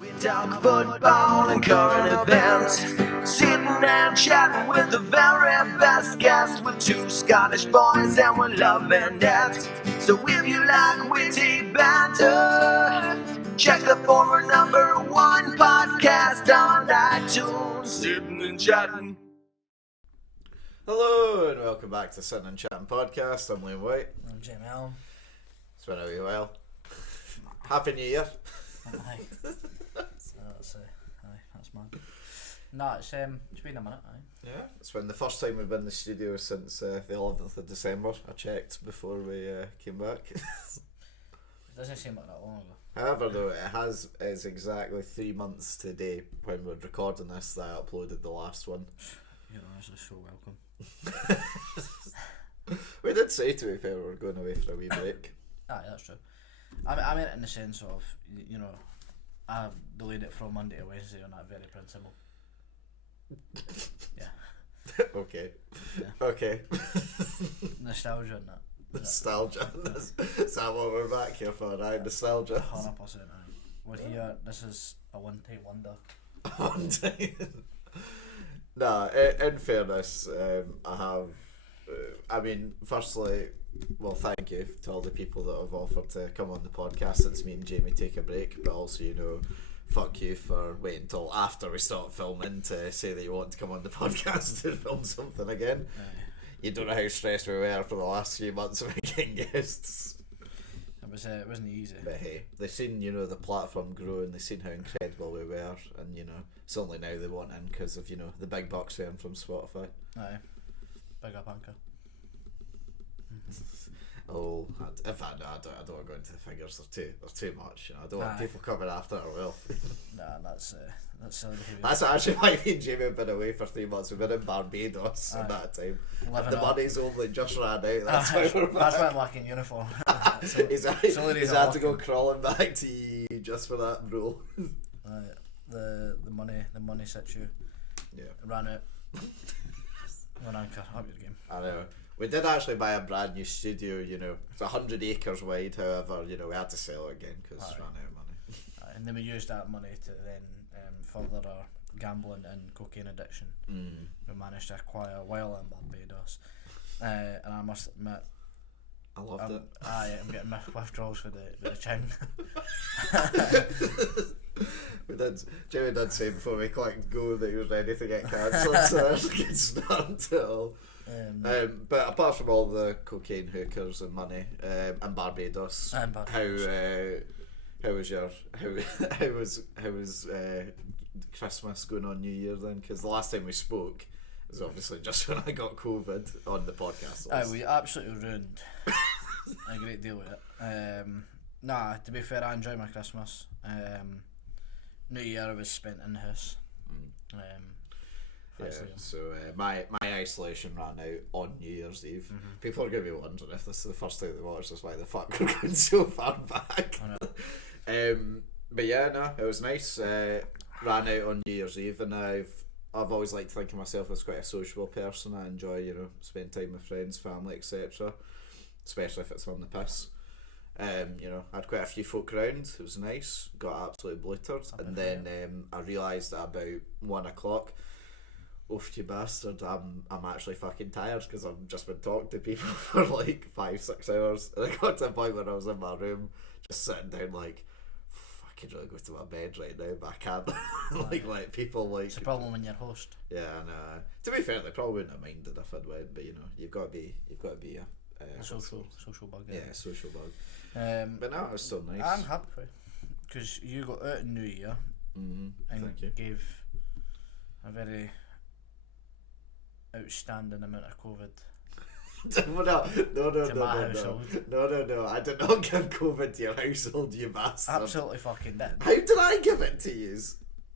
We talk football and current events, sitting and chatting with the very best guests. With two Scottish boys and we're loving it. So if you like witty banter, check the former #1 podcast on iTunes. Sitting and chatting. Hello and welcome back to Sitting and Chatting Podcast. I'm Whyte. I'm Jamie Allan. It's been a wee while. Happy New Year. Aye. That's mad. No, it's been a minute, aye. Yeah, it's been the first time we've been in the studio since the 11th of December. I checked before we came back. It doesn't seem like that long ago. However, though, it's exactly 3 months today when we're recording this that I uploaded the last one. You're honestly so welcome. We did say, to be fair, we were going away for a wee break. Aye, that's true. I meant in the sense of, you know, I delayed it from Monday to Wednesday on that very principle. Yeah. Okay. Yeah. Okay. Nostalgia and that. Nostalgia. Is that what we're back here for, right? Nostalgia. 100%, aye. We're here, this is a one-time wonder. One time. Nah, in fairness, I have. I mean, firstly, well, thank you to all the people that have offered to come on the podcast since me and Jamie take a break, but also, you know, fuck you for waiting until after we start filming to say that you want to come on the podcast to film something again. You don't know how stressed we were for the last few months of making guests. It wasn't easy. But hey, they've seen, you know, the platform grow and they've seen how incredible we were, and, you know, it's only now they want in because of, you know, the big bucks we earn from Spotify. Aye. Big up, Anchor. Oh, in fact, no, I don't want to go into the figures. They're too much. You know, I don't want people coming after our wealth. Nah, that's silly behaviour. That's actually why me and Jamie have been away for 3 months. We've been in Barbados in that time. Living The money's only just ran out. That's why we're back. That's why I'm lacking uniform. He's had to go crawling back to you just for that rule. The money situ. Yeah. Ran out. One Anchor, up your game. I know. We did actually buy a brand new studio, you know. It's 100 acres wide, however, you know, we had to sell it again because it ran out of money. And then we used that money to then further our gambling and cocaine addiction. We managed to acquire a while in Barbados. And I must admit, I loved it. I'm getting my withdrawals with the ching. Jamie did say before we clicked go that he was ready to get cancelled, so that's a good start to all. But apart from all the cocaine hookers and money and Barbados, how was Christmas going on New Year then? Because the last time we spoke was obviously just when I got COVID on the podcast. We absolutely ruined a great deal with it. Nah, to be fair, I enjoyed my Christmas. New Year was spent in the house. So my isolation ran out on New Year's Eve. People are going to be wondering if this is the first time they watch this, why the fuck we're going so far back. But yeah, no, it was nice. Ran out on New Year's Eve, and I've always liked to think of myself as quite a sociable person. I enjoy, you know, spending time with friends, family, etc. Especially if it's on the piss. You know, I had quite a few folk around. It was nice. Got absolutely bluttered, and then I realised at about 1 o'clock, oof, you bastard, I'm actually fucking tired because I've just been talking to people for like 5-6 hours, and I got to a point where I was in my room just sitting down like, I could really go to my bed right now, but I can't. Like let people like. It's a problem when you're host. Yeah, and to be fair, they probably wouldn't have minded if I'd went, but you know, you've got to be a social bug. Yeah, social bug. But no, it was still nice. I'm happy because you got out in New Year and gave a very outstanding amount of COVID. No, I did not give COVID to your household, you bastard. Absolutely fucking did. How did I give it to you?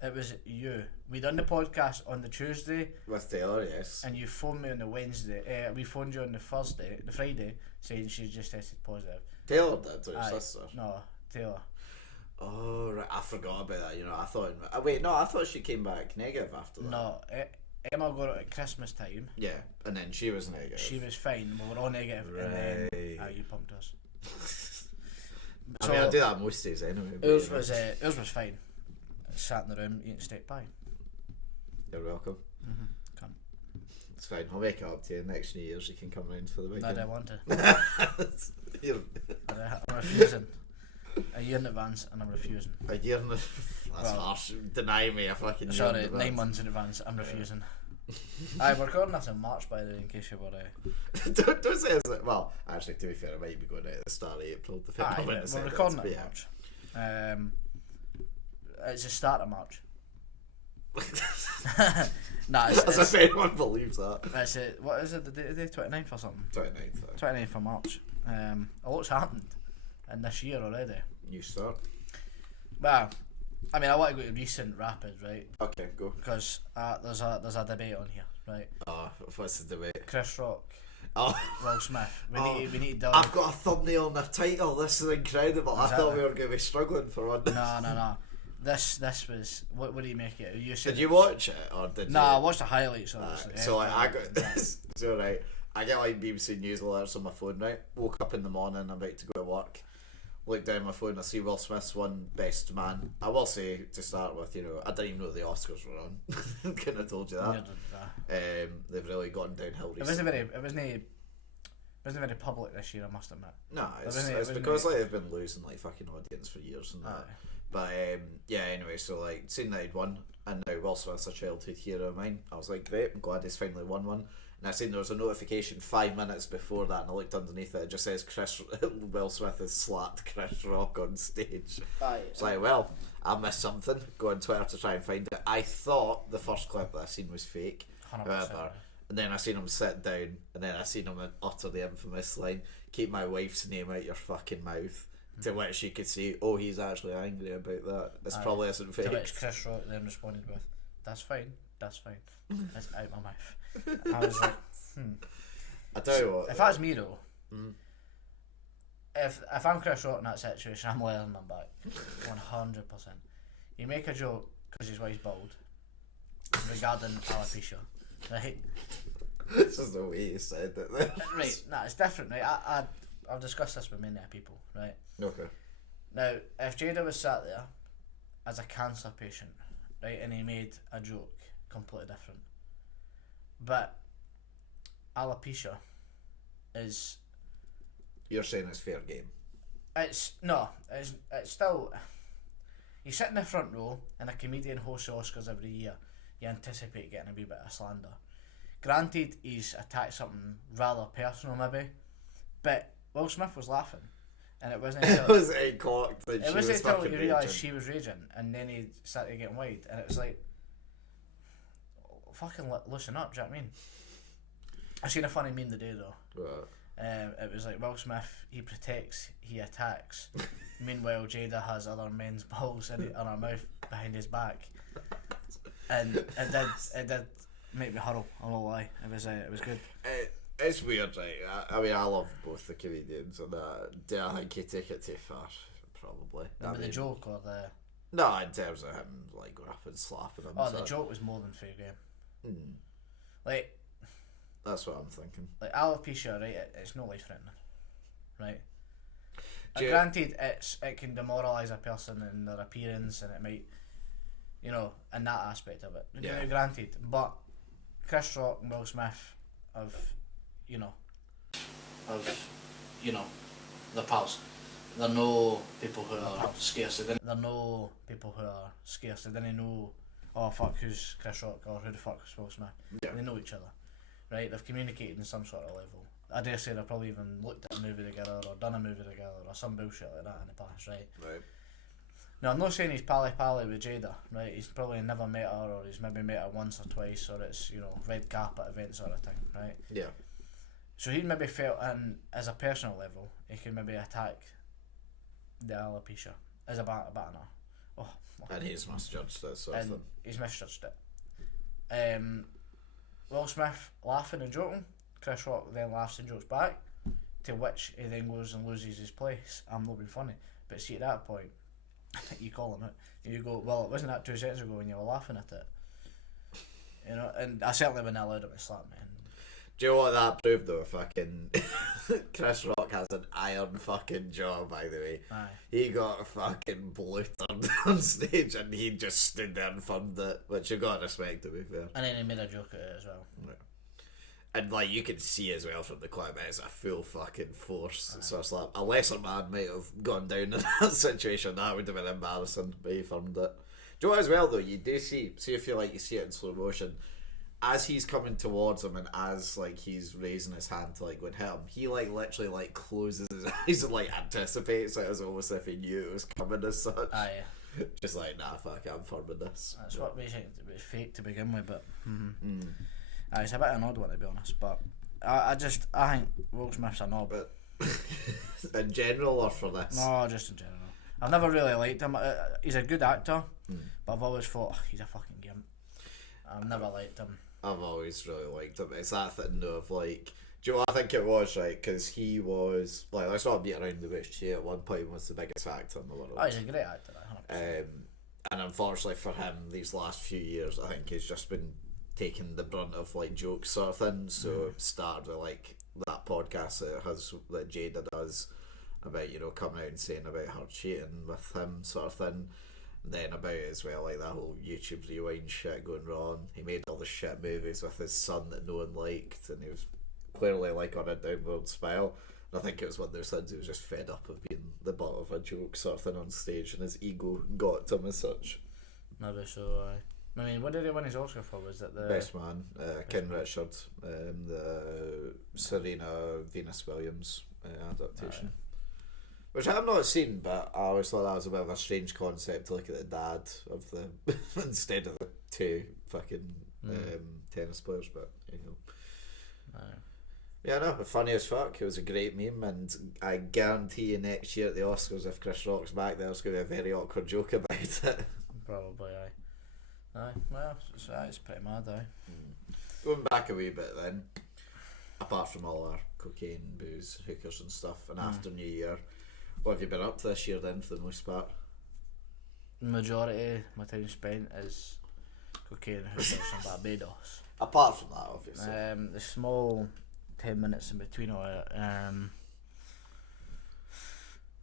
It was you. We done the podcast on the Tuesday with Taylor, yes. And you phoned me on the Wednesday. We phoned you on the Friday, saying she just tested positive. Taylor did, or your sister? No, Taylor. Oh right, I forgot about that. You know, I thought she came back negative after that. No, Emma got it at Christmas time. Yeah, and then she was negative. She was fine. We were all negative, and then you pumped us. I mean, I do that most days anyway. Yours was fine. sat in the room eating steak pie. You're welcome. Come. It's fine. I'll make it up to you next New Year's. You can come round for the No, weekend. I don't want to. You're I'm refusing. A year in advance, and I'm refusing. a year in that's harsh. Deny me a fucking year Sorry, in advance. 9 months in advance. I'm refusing. We're recording this in March, by the way, in case you were. don't say it's well. Actually, to be fair, I might be going out at the start of April. Depending on when We're recording it in March. It's the start of March. Nah, As if anyone believes that. It's what is it? The day 29th or something? 29th. 29th of March. A lot's happened in this year already. New start. Well, I mean, I want to go to recent rapids, right? Okay, go. Because there's a debate on here, right? Oh, what's the debate? Chris Rock, Oh, Will Smith. We need to delve. I've got a thumbnail and a title. This is incredible. I thought we were going to be struggling for one. No. This was what do you make it? Did you watch it or did No, you? I watched the highlights obviously. So like, I got this. So right, I get like BBC News alerts on my phone. Right, woke up in the morning, I'm about to go to work. Look down my phone, I see Will Smith's won Best Man. I will say to start with, I didn't even know the Oscars were on. Couldn't have told you that. They've really gone downhill recently. It wasn't very public this year, I must admit. No, it's because like they've been losing like fucking audience for years and that. But yeah, anyway, so like seeing that he'd won, and now Will Smith's a childhood hero of mine, I was like, great, I'm glad he's finally won one. And I seen there was a notification 5 minutes before that, and I looked underneath it. It just says Will Smith has slapped Chris Rock on stage. It's like, well, I missed something. Go on Twitter to try and find it. I thought the first clip that I seen was fake. 100%. However, and then I seen him sit down, and then I seen him utter the infamous line, "Keep my wife's name out your fucking mouth." To which you could see, oh, he's actually angry about that. This probably isn't fake. To which Chris Rock then responded with, "That's fine. That's out my mouth." I was like, I tell you what. If that's me though, if I'm Chris Rock in that situation, I'm letting them back, 100%. You make a joke because his wife's bald regarding alopecia, right? This is the way you said it there. Right, nah, it's different, right? I've discussed this with many people, right? Okay. Now, if Jada was sat there as a cancer patient, right, and he made a joke completely different, but alopecia is... You're saying it's fair game? It's still... You sit in the front row and a comedian hosts the Oscars every year, you anticipate getting a wee bit of slander. Granted, he's attacked something rather personal maybe, but Will Smith was laughing, and it wasn't until... It was cocked. It wasn't until you realised she was raging, and then he started getting wide, and it was like, fucking loosen up, do you know what I mean? I seen a funny meme the day though. Right. It was like Will Smith, he protects, he attacks. Meanwhile, Jada has other men's balls in her mouth behind his back, and it did make me huddle. I won't lie. It was good. It's weird, right? I mean, I love both the comedians, and do I think he take it too far? Probably. The joke or the... No, in terms of him like going up and slapping him. Oh, the joke was more than fair game. Like, that's what I'm thinking. Like alopecia, right? It's no life threatening, right? Granted, it can demoralise a person in their appearance, and it might, in that aspect of it. Yeah. Granted, but Chris Rock and Will Smith have, they're pals. They're no people who are scarce. They're no people who are scarce. They didn't know, oh fuck, who's Chris Rock or who the fuck is Will Smith. Yeah. They know each other, right? They've communicated in some sort of level. I dare say they've probably even looked at a movie together or done a movie together or some bullshit like that in the past, right? Right. Now, I'm not saying he's pally with Jada, right? He's probably never met her, or he's maybe met her once or twice, or it's, red carpet events sort of thing, right? Yeah. So he maybe felt, and as a personal level, he could maybe attack the alopecia as a banner. Oh, and he's misjudged it, sort of thing. He's misjudged it. Will Smith laughing and joking, Chris Rock then laughs and jokes back, to which he then goes and loses his place. I'm not being funny, but see, at that point, you call him out, and you go, well, it wasn't that 2 seconds ago when you were laughing at it, and I certainly wouldn't allow him to slap me. Do you know what that proved though? Fucking Chris Rock has an iron fucking jaw, by the way. Aye. He got fucking bluttered on stage and he just stood there and filmed it, which you gotta respect, to be fair. And then he made a joke at it as well. Yeah. And like you can see as well from the clip, it's a full fucking force. Aye. So it's like a lesser man might have gone down in that situation. That would have been embarrassing, but he filmed it. Do you know what as well though? You do see if you see it in slow motion. As he's coming towards him and as like he's raising his hand to like go and hit him, he like literally like closes his eyes and like anticipates it as almost if he knew it was coming as such. Aye. Just like, nah, fuck, I'm filming this. That's what makes it fake to begin with, but aye, it's a bit of an odd one to be honest. But I think Will Smith's a knob. But in general or for this? No, just in general. I've never really liked him. He's a good actor, but I've always thought he's a fucking gimp. I've never liked him. I've always really liked him. It's that thing of like, do you know what I think it was, right? Because he was like, let's not beat around the bush. He at one point was the biggest actor in the world. Oh, he's a great actor. 100%. And unfortunately for him, these last few years, I think he's just been taking the brunt of like jokes sort of thing. So it started with like that podcast that Jada does about, you know, coming out and saying about her cheating with him sort of thing. Then about it as well, like that whole YouTube rewind shit going wrong. He made all the shit movies with his son that no one liked, and he was clearly like on a downward spiral. And I think it was one of those things he was just fed up of being the butt of a joke sort of thing on stage, and his ego got to him as such. Maybe so. I mean, what did he win his Oscar for? Was it the Best Man? Ken Richard, the Serena Venus Williams adaptation. Which I've not seen, but I always thought that was a bit of a strange concept to look at the dad of the instead of the two fucking tennis players. But you know, yeah, no, funny as fuck. It was a great meme, and I guarantee you next year at the Oscars, if Chris Rock's back, there's going to be a very awkward joke about it. Probably, aye. Well, it's pretty mad, aye. Going back a wee bit then, apart from all our cocaine, booze, hookers and stuff, and after New Year, what have you been up to this year then, for the most part? Majority of my time spent is cocaine and hookers in Barbados. Apart from that, obviously. The small 10 minutes in between all it.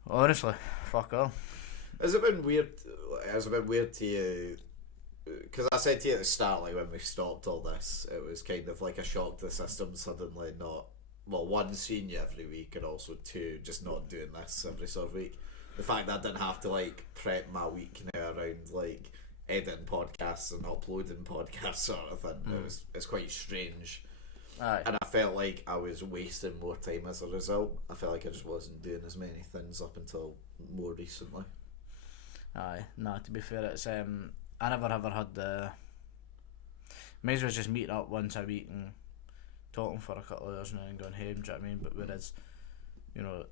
Honestly, fuck all. Has it been weird? Has it been weird to you? Because I said to you at the start, like when we stopped all this, it was kind of like a shock to the system suddenly not. Well, one, seeing you every week, and also two, just not doing this every sort of week. The fact that I didn't have to like prep my week now around like editing podcasts and uploading podcasts sort of thing. It's quite strange. Aye. And I felt like I was wasting more time as a result. I felt like I just wasn't doing as many things up until more recently. Aye, nah, to be fair, it's I never ever had the. May as well just meeting up once a week and talking for a couple of hours and then going home. Do you know what I mean? But whereas, you know,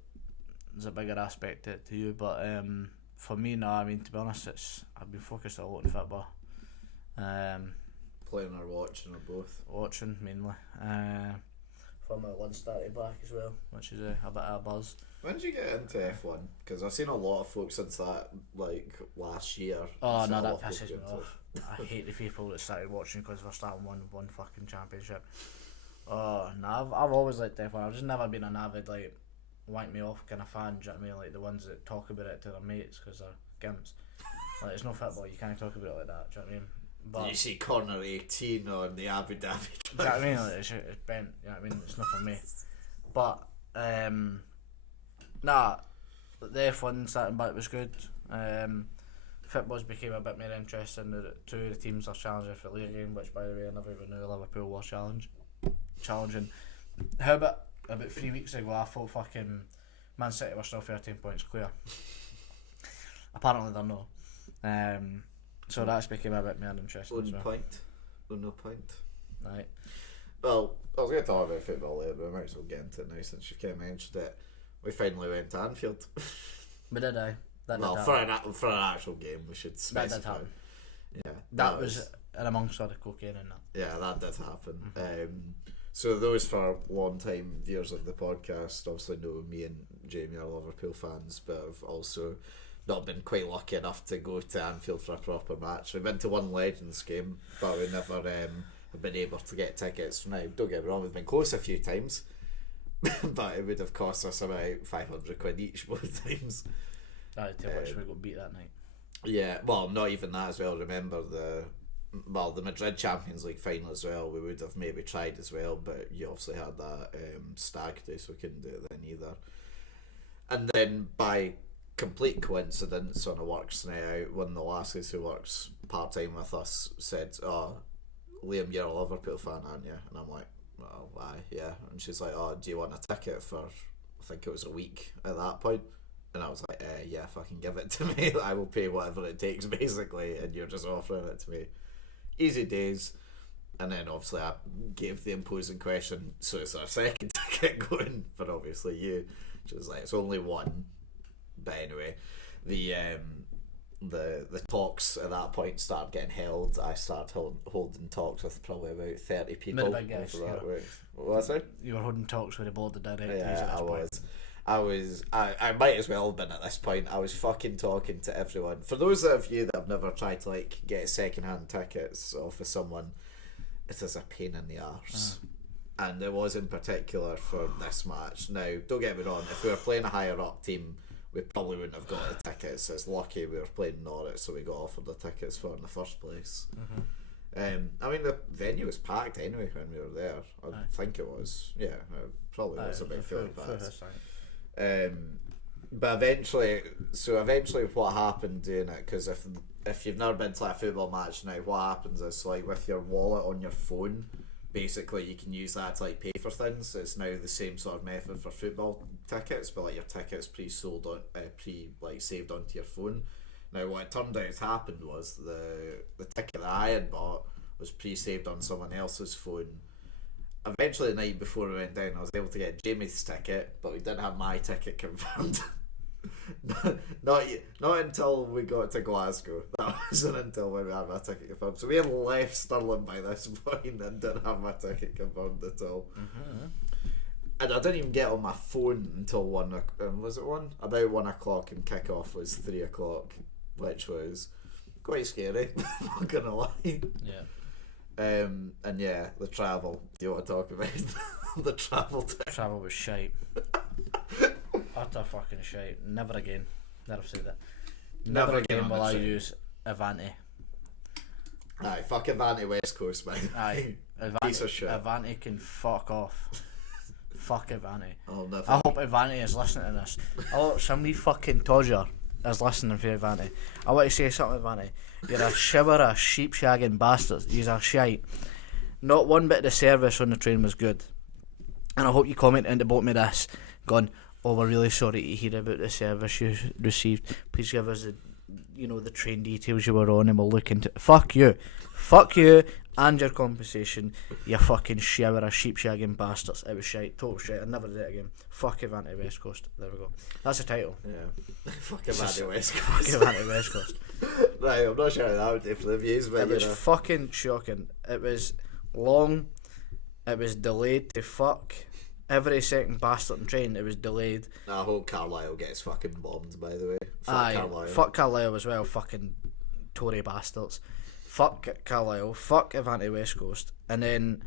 there's a bigger aspect to you. But for me, no. I mean, to be honest, I've been focused a lot on football. Playing or watching or both? Watching mainly. From my lunch started back as well, which is a bit of a buzz. When did you get into F1? Because I've seen a lot of folks since that, like, last year. Oh no, that pisses me off. I hate the people that started watching because we're starting one fucking championship. Oh no, I've always liked F1. I've just never been an avid, like, wank me off kind of fan. Do you know what I mean? Like the ones that talk about it to their mates because they're gimps. Like, it's no football, you can't talk about it like that. Do you know what I mean? But you see corner 18 on the Abu Dhabi. Do you know what I mean? Like, it's bent. You know what I mean? It's not for me. But nah, the F1 starting back was good. Footballs became a bit more interesting. Two of the teams are challenging for the league game, which, by the way, I never even knew Liverpool were challenging. How about 3 weeks ago, I thought fucking Man City were still 13 points clear. Apparently they're not. So that's became a bit more interesting. One point. Right. Well, I was going to talk about football later, but I might as well get into it now since you kind of mentioned it. We finally went to Anfield. We did, aye. Well, for an actual game, we should specify. That did happen. Yeah, that was in amongst all the cocaine and that. Yeah, that did happen. So those for long time viewers of the podcast obviously know me and Jamie are Liverpool fans, but have also not been quite lucky enough to go to Anfield for a proper match. We've been to one Legends game, but we never have been able to get tickets. Now, don't get me wrong, we've been close a few times, but it would have cost us about £500 each both times. Tell which we got beat that night. Yeah, well, not even that as well. Remember the Madrid Champions League final as well. We would have maybe tried as well, but you obviously had that stag do, so we couldn't do it then either. And then by complete coincidence, on a works night out, one of the lasses who works part time with us said, "Oh, Liam, you're a Liverpool fan, aren't you?" And I'm like, "Well, why? Yeah." And she's like, "Oh, do you want a ticket for?" I think it was a week at that point. And I was like, "Yeah, fucking give it to me. I will pay whatever it takes, basically." And you're just offering it to me. Easy days. And then obviously I gave the imposing question, "So is there a second ticket going?" For obviously you. She was like, "It's only one." But anyway, the talks at that point started getting held. I started holding talks with probably about 30 people. Bit of a guess, over that yeah. week. What was it? You were holding talks with the board of directors Yeah, at this I point. was. I might as well have been at this point. I was fucking talking to everyone. For those of you that have never tried to like get second-hand tickets off of someone, it is a pain in the arse. And it was in particular for this match. Now, don't get me wrong, if we were playing a higher up team, we probably wouldn't have got the tickets. It's lucky we were playing Norwich, so we got offered the tickets for in the first place. I mean, the venue was packed anyway when we were there. I think it was. Yeah, it probably was about fully packed. But eventually what happened doing it, because if you've never been to a football match now, what happens is, like, with your wallet on your phone, basically you can use that to like pay for things. It's now the same sort of method for football tickets, but like your tickets pre-sold on saved onto your phone. Now what it turned out happened was the ticket that I had bought was pre-saved on someone else's phone. Eventually, the night before we went down, I was able to get Jamie's ticket, but we didn't have my ticket confirmed. not until we got to Glasgow. That wasn't until when we had my ticket confirmed. So we had left Stirling by this point and didn't have my ticket confirmed at all. And I didn't even get on my phone until was it 1? About 1 o'clock, and kick-off was 3 o'clock, which was quite scary, not gonna lie. Yeah. And yeah, the travel. Do you want to talk about the travel time? Travel was shite. Utter fucking shite. Never again. Never say that. Never again will I use Avanti. Aye, fuck Avanti West Coast, man. Aye. Piece of shit. Avanti can fuck off. Fuck Avanti. Oh, never. I hope Avanti is listening to this. I hope somebody fucking Todger is listening for Avanti. I want to say something, Avanti. You're a shiver of sheep shagging bastards. You're a shite. Not one bit of the service on the train was good. And I hope you commented about me this, going, "Oh, we're really sorry to hear about the service you received. Please give us the train details you were on, and we'll look into it." Fuck you and your compensation, you fucking shower of sheep shagging bastards. It was shite, total shite. I'd never do it again. Fuck Avanti West Coast. There we go. That's the title. Yeah. Fuck Avanti West Coast. Fuck Avanti West Coast. Right, I'm not sure how that would do for the views, but It was fucking shocking. It was long. It was delayed to fuck. Every second bastard and train, it was delayed. I hope Carlisle gets fucking bombed, by the way. Fuck Carlisle as well, fucking Tory bastards. Fuck Carlisle, fuck Avanti West Coast. And then,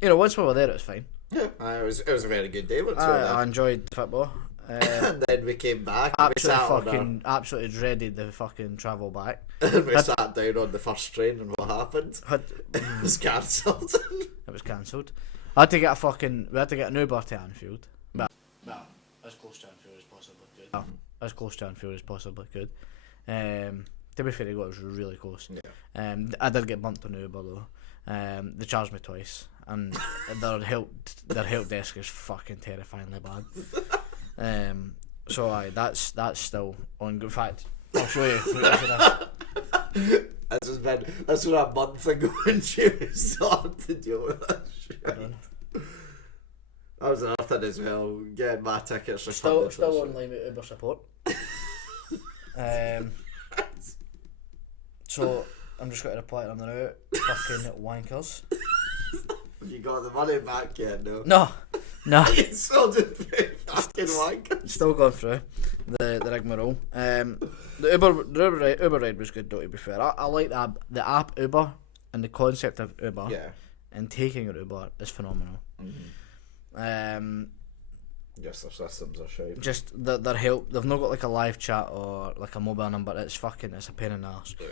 once we were there, it was fine. Yeah, it was a very good day once we were there. I enjoyed football. And then we came back and Absolutely dreaded the fucking travel back. and we sat down on the first train, and what happened? It was cancelled. It was cancelled. We had to get an Uber to Anfield. Well, as close to Anfield as possibly could. As close to Anfield as possibly could. To be fair, it was really close. Yeah. I did get bumped on Uber though. They charged me twice, and their help desk is fucking terrifyingly bad. So aye, that's still on. In fact, I'll show you. This was a month ago when you started to deal with that shit. I was another thing as well, getting my tickets refunded. Still on line with Uber support. So I'm just going to reply to them now. Fucking wankers. Have you got the money back yet? No. You still just fucking wankers. Still going through the rigmarole. The Uber ride was good though, to be fair. I like the app Uber and the concept of Uber Yeah. and taking an Uber is phenomenal. Yes, their systems are shite. Just their help. They've not got like a live chat or like a mobile number. It's a pain in the arse. Yeah.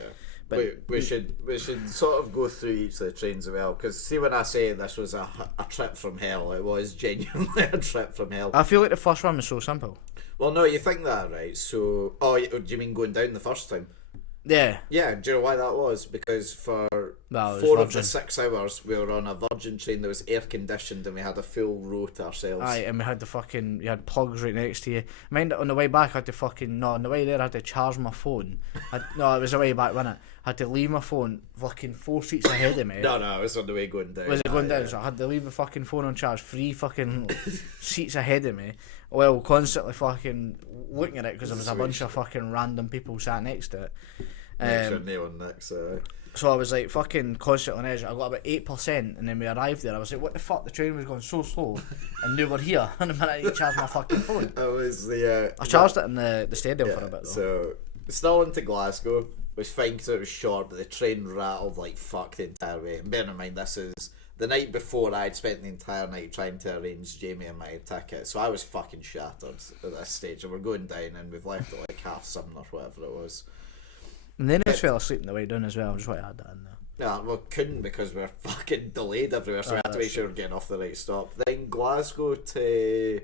But we should sort of go through each of the trains as well, because see, when I say this was a trip from hell, it was genuinely a trip from hell. I feel like the first one was so simple. Well, no, you think that, right? So, do you mean going down the first time? Yeah. Yeah, do you know why that was? Because for Well, it was 4 of Virgin. the 6 hours we were on a Virgin train that was air conditioned, and we had a full row to ourselves. Aye, and we had you had plugs right next to you. Mind, on the way back I had to on the way there I had to charge my phone. No, it was the way back, wasn't it? I had to leave my phone 4 seats ahead of me. No, it was on the way going down. Was it going down? Yeah. So I had to leave the phone on charge 3 seats ahead of me. Well, constantly looking at it because there was a bunch of random people sat next to it. Next your nail on next. So I was constantly on edge. I got about 8%, and then we arrived there. I was like, "What the fuck?" The train was going so slow, and they were here. And a minute I need to charge my phone. That was the. I charged it in the stadium for a bit though. So still into Glasgow. Was fine because it was short, but the train rattled like fuck the entire way. And bear in mind, this is the night before I'd spent the entire night trying to arrange Jamie and my ticket, so I was fucking shattered at this stage. And we're going down, and we've left at like 7:30 or whatever it was. And then I just fell asleep on the way down as well. I just want to add that in there. No, well, couldn't because we were fucking delayed everywhere, so we had to make sure we were getting off the right stop. Then Glasgow to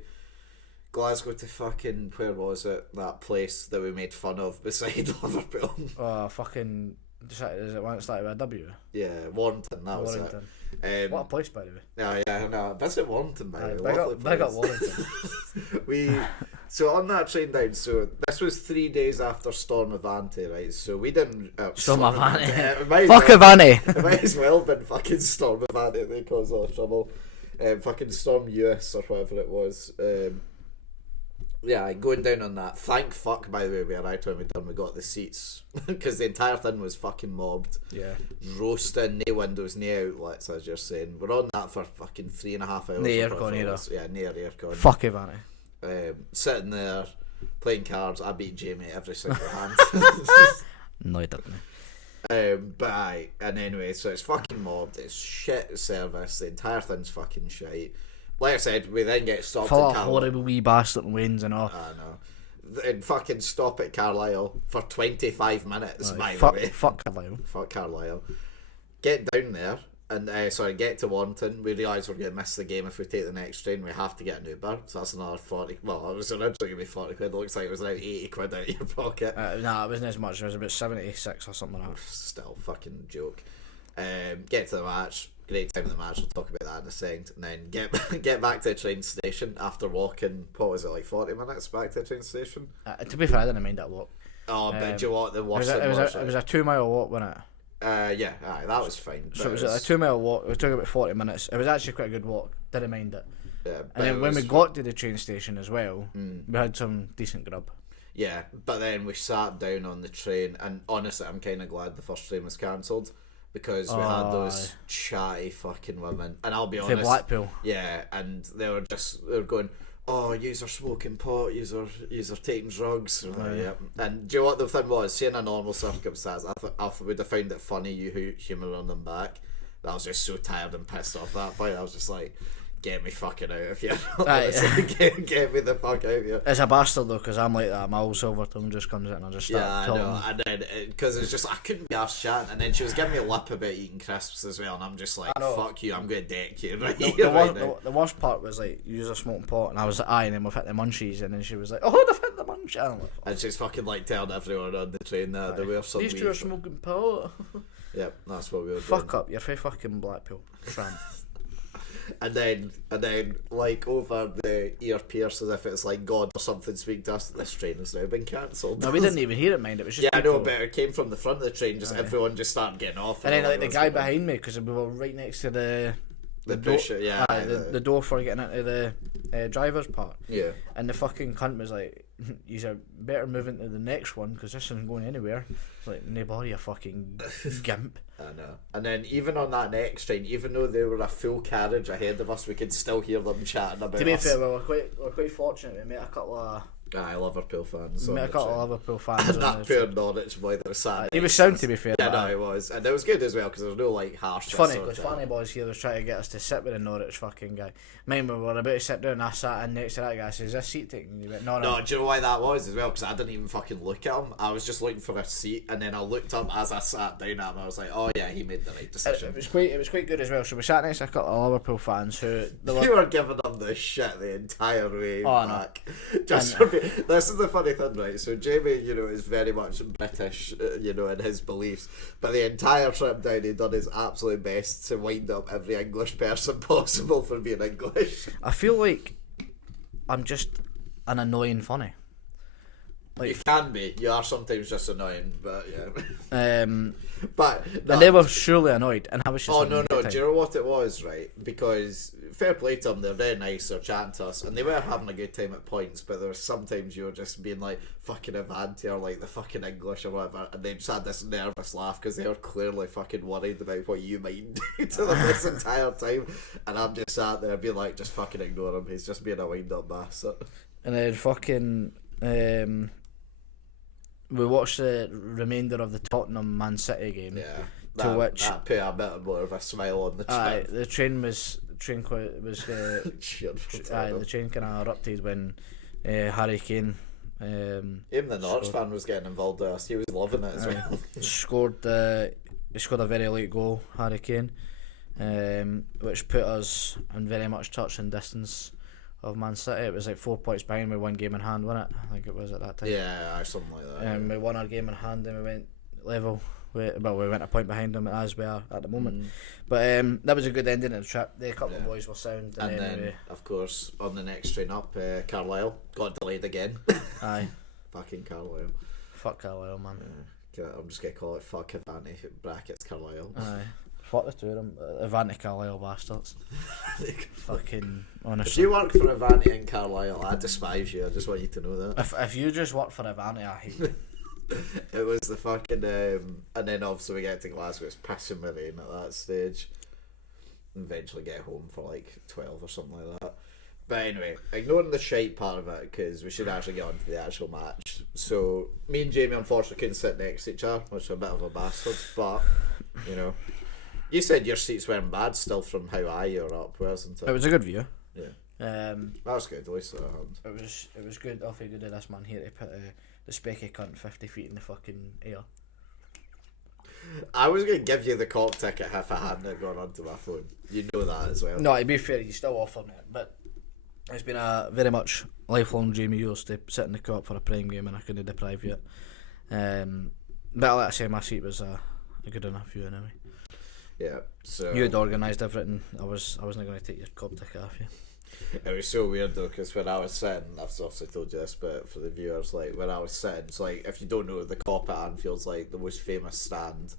fucking, where was it? That place that we made fun of beside Liverpool. Is it one that started with a W? Yeah, Warrington, that was it. What a place, by the way. No, visit Warrington, by the way. Big up Warrington. So on that train down, so this was 3 days after Storm Avante, right? So we didn't... Storm Avante. Fuck Avante. It might as well have been fucking Storm Avante. They caused all the trouble. Fucking Storm US or whatever it was. Yeah, going down on that. Thank fuck, by the way, we arrived when we got the seats. Because the entire thing was fucking mobbed. Yeah. Roasting, no windows, no outlets, as you're saying. We're on that for fucking 3.5 hours. No aircon either. Yeah, no aircon. Fuck Avante. Sitting there, playing cards. I beat Jamie every single hand. No, he didn't. But aye, and anyway, so it's fucking mobbed. It's shit service. The entire thing's fucking shite. Like I said, we then get stopped Full at of Carlisle. horrible wee bastard and Waynes and all. I know. And fucking stop at Carlisle for 25 minutes. By the Fuck, way, fuck Carlisle. Fuck Carlisle. Get down there. And get to Warrington. We realise we're going to miss the game if we take the next train. We have to get an Uber, so that's another 40. Well, it was originally going to be 40 quid. It looks like it was now 80 quid out of your pocket. Nah, it wasn't as much. It was about 76 or something like that. Still, fucking joke. Get to the match. Great time of the match. We'll talk about that in a second. And then get back to the train station after walking. What was it, like 40 minutes back to the train station? To be fair, I didn't mind that walk. Oh, but do you know what the worst It was a 2 mile walk, wasn't it? Yeah, aye, that was fine. So it was a 2 mile walk. It took about 40 minutes. It was actually quite a good walk. Didn't mind it. Yeah, and then when we got to the train station as well, we had some decent grub. Yeah, but then we sat down on the train, and honestly, I'm kind of glad the first train was cancelled because we had those chatty fucking women, and I'll be honest, The Blackpool. Yeah, and they were going, "Oh, yous are smoking pot, yous are taking drugs." Yeah. And do you know what the thing was? See, in a normal circumstance, I would have found it funny you humouring them back. I was just so tired and pissed off that point. I was just like, get me fucking out of here. Get me the fuck out of here. It's a bastard though, because I'm like that. My old silver tongue just comes in and I just start talking. Yeah, I know. And then, because it's just, I couldn't be arsed chatting. And then she was giving me a lip about eating crisps as well. And I'm just like, fuck you, I'm going to deck you right here. The worst part was like, use a smoking pot. And I was like, aye, and then we've hit the munchies. And then she was like, oh, they've hit the munchies. Like, and she's fucking like telling everyone on the train that there were some these two are smoking pot. Yep, that's what we were Fuck up, you're from fucking Blackpool. Tramp. And then like over the ear pierce as if it's like God or something speaking to us. This train has now been cancelled. No, we didn't even hear it, mind. It was just I know, but it came from the front of the train. Just everyone just started getting off. And then like the guy behind me, because we were right next to the pusher, yeah, the door for getting into the driver's part. Yeah. And the fucking cunt was like, "You better move into the next one because this isn't going anywhere." It's like, nobody, you fucking gimp. I know. And then even on that next train, even though they were a full carriage ahead of us, we could still hear them chatting about us. To be fair, we're quite fortunate. We met a couple of Aye, Liverpool fans. Met a couple of Liverpool fans. And that poor Norwich boy that was sat. He was sound, to be fair. Yeah, no, he was, and it was good as well because there was no like harsh. It's funny because Fanny Boys here was trying to get us to sit with the Norwich fucking guy. Mine, we were about to sit down, I sat in next to that guy. I says, "Is this seat taken?" And he went, "No, no." No, do you know why that was as well? Because I didn't even fucking look at him. I was just looking for a seat, and then I looked up as I sat down at him. I was like, "Oh yeah, he made the right decision." It was quite good as well. So we sat next to a couple of Liverpool fans who You were giving them the shit the entire way back. No. Just for me. This is the funny thing, right? So Jamie, you know, is very much British, you know, in his beliefs. But the entire trip down, he done his absolute best to wind up every English person possible for being English. I feel like I'm just an annoying funny. Like, you can be. You are sometimes just annoying, but yeah. But and they were surely annoyed, and I was just. Oh no! Do you know what it was, right? Because fair play to them, they're very nice. They're chatting to us, and they were having a good time at points. But there was sometimes you were just being like fucking Avanti or like the fucking English or whatever, and they just had this nervous laugh because they were clearly fucking worried about what you might do to them this entire time. And I'm just sat there being like, just fucking ignore him. He's just being a wind-up bastard. And then fucking. We watched the remainder of the Tottenham Man City game. Yeah, that put a bit more of a smile on the train. chin. The train was the train kind of erupted when Harry Kane. Even the Norwich fan was getting involved with us. He was loving it as well. He scored a very late goal, Harry Kane, which put us in very much touching distance of Man City. It was like 4 points behind with one game in hand, wasn't it? I think it was at that time. Yeah, something like that. We won our game in hand and we went level. We went a point behind them as we are at the moment. But that was a good ending of the trip. The couple of boys were sound. And then, of course, on the next train up, Carlisle got delayed again. Aye. Fucking Carlisle. Fuck Carlisle, man. I'm just going to call it fuck Havana brackets Carlisle. Aye. Fuck the two of them. Avanti Carlisle bastards. Fucking honestly. If you work for Avanti in Carlisle, I despise you. I just want you to know that. If you just work for Avanti, I hate you. It was the fucking and then obviously we get to Glasgow. It's pissing with rain at that stage. Eventually get home for like 12 or something like that. But anyway, ignoring the shite part of it because we should actually get on to the actual match. So me and Jamie unfortunately couldn't sit next to each other, which is a bit of a bastard. But you know. You said your seats weren't bad still from how high you were up, wasn't it? It was a good view. Yeah. That was good, at least it was good. Awfully good of this man here to put the specky cunt 50 feet in the fucking air. I was going to give you the cop ticket if I hadn't gone onto my phone. You know that as well. No, to be fair, you still offered it, but it's been a very much lifelong dream of yours to sit in the co-op for a Prime game and I couldn't deprive you. But like I say, my seat was a good enough view anyway. Yeah, so you had organised everything. I wasn't going to take your cop ticket off you. It was so weird though, because when I was sitting, I've obviously told you this, but for the viewers, like when I was sitting, it's like if you don't know, the cop at Anfield's like the most famous stand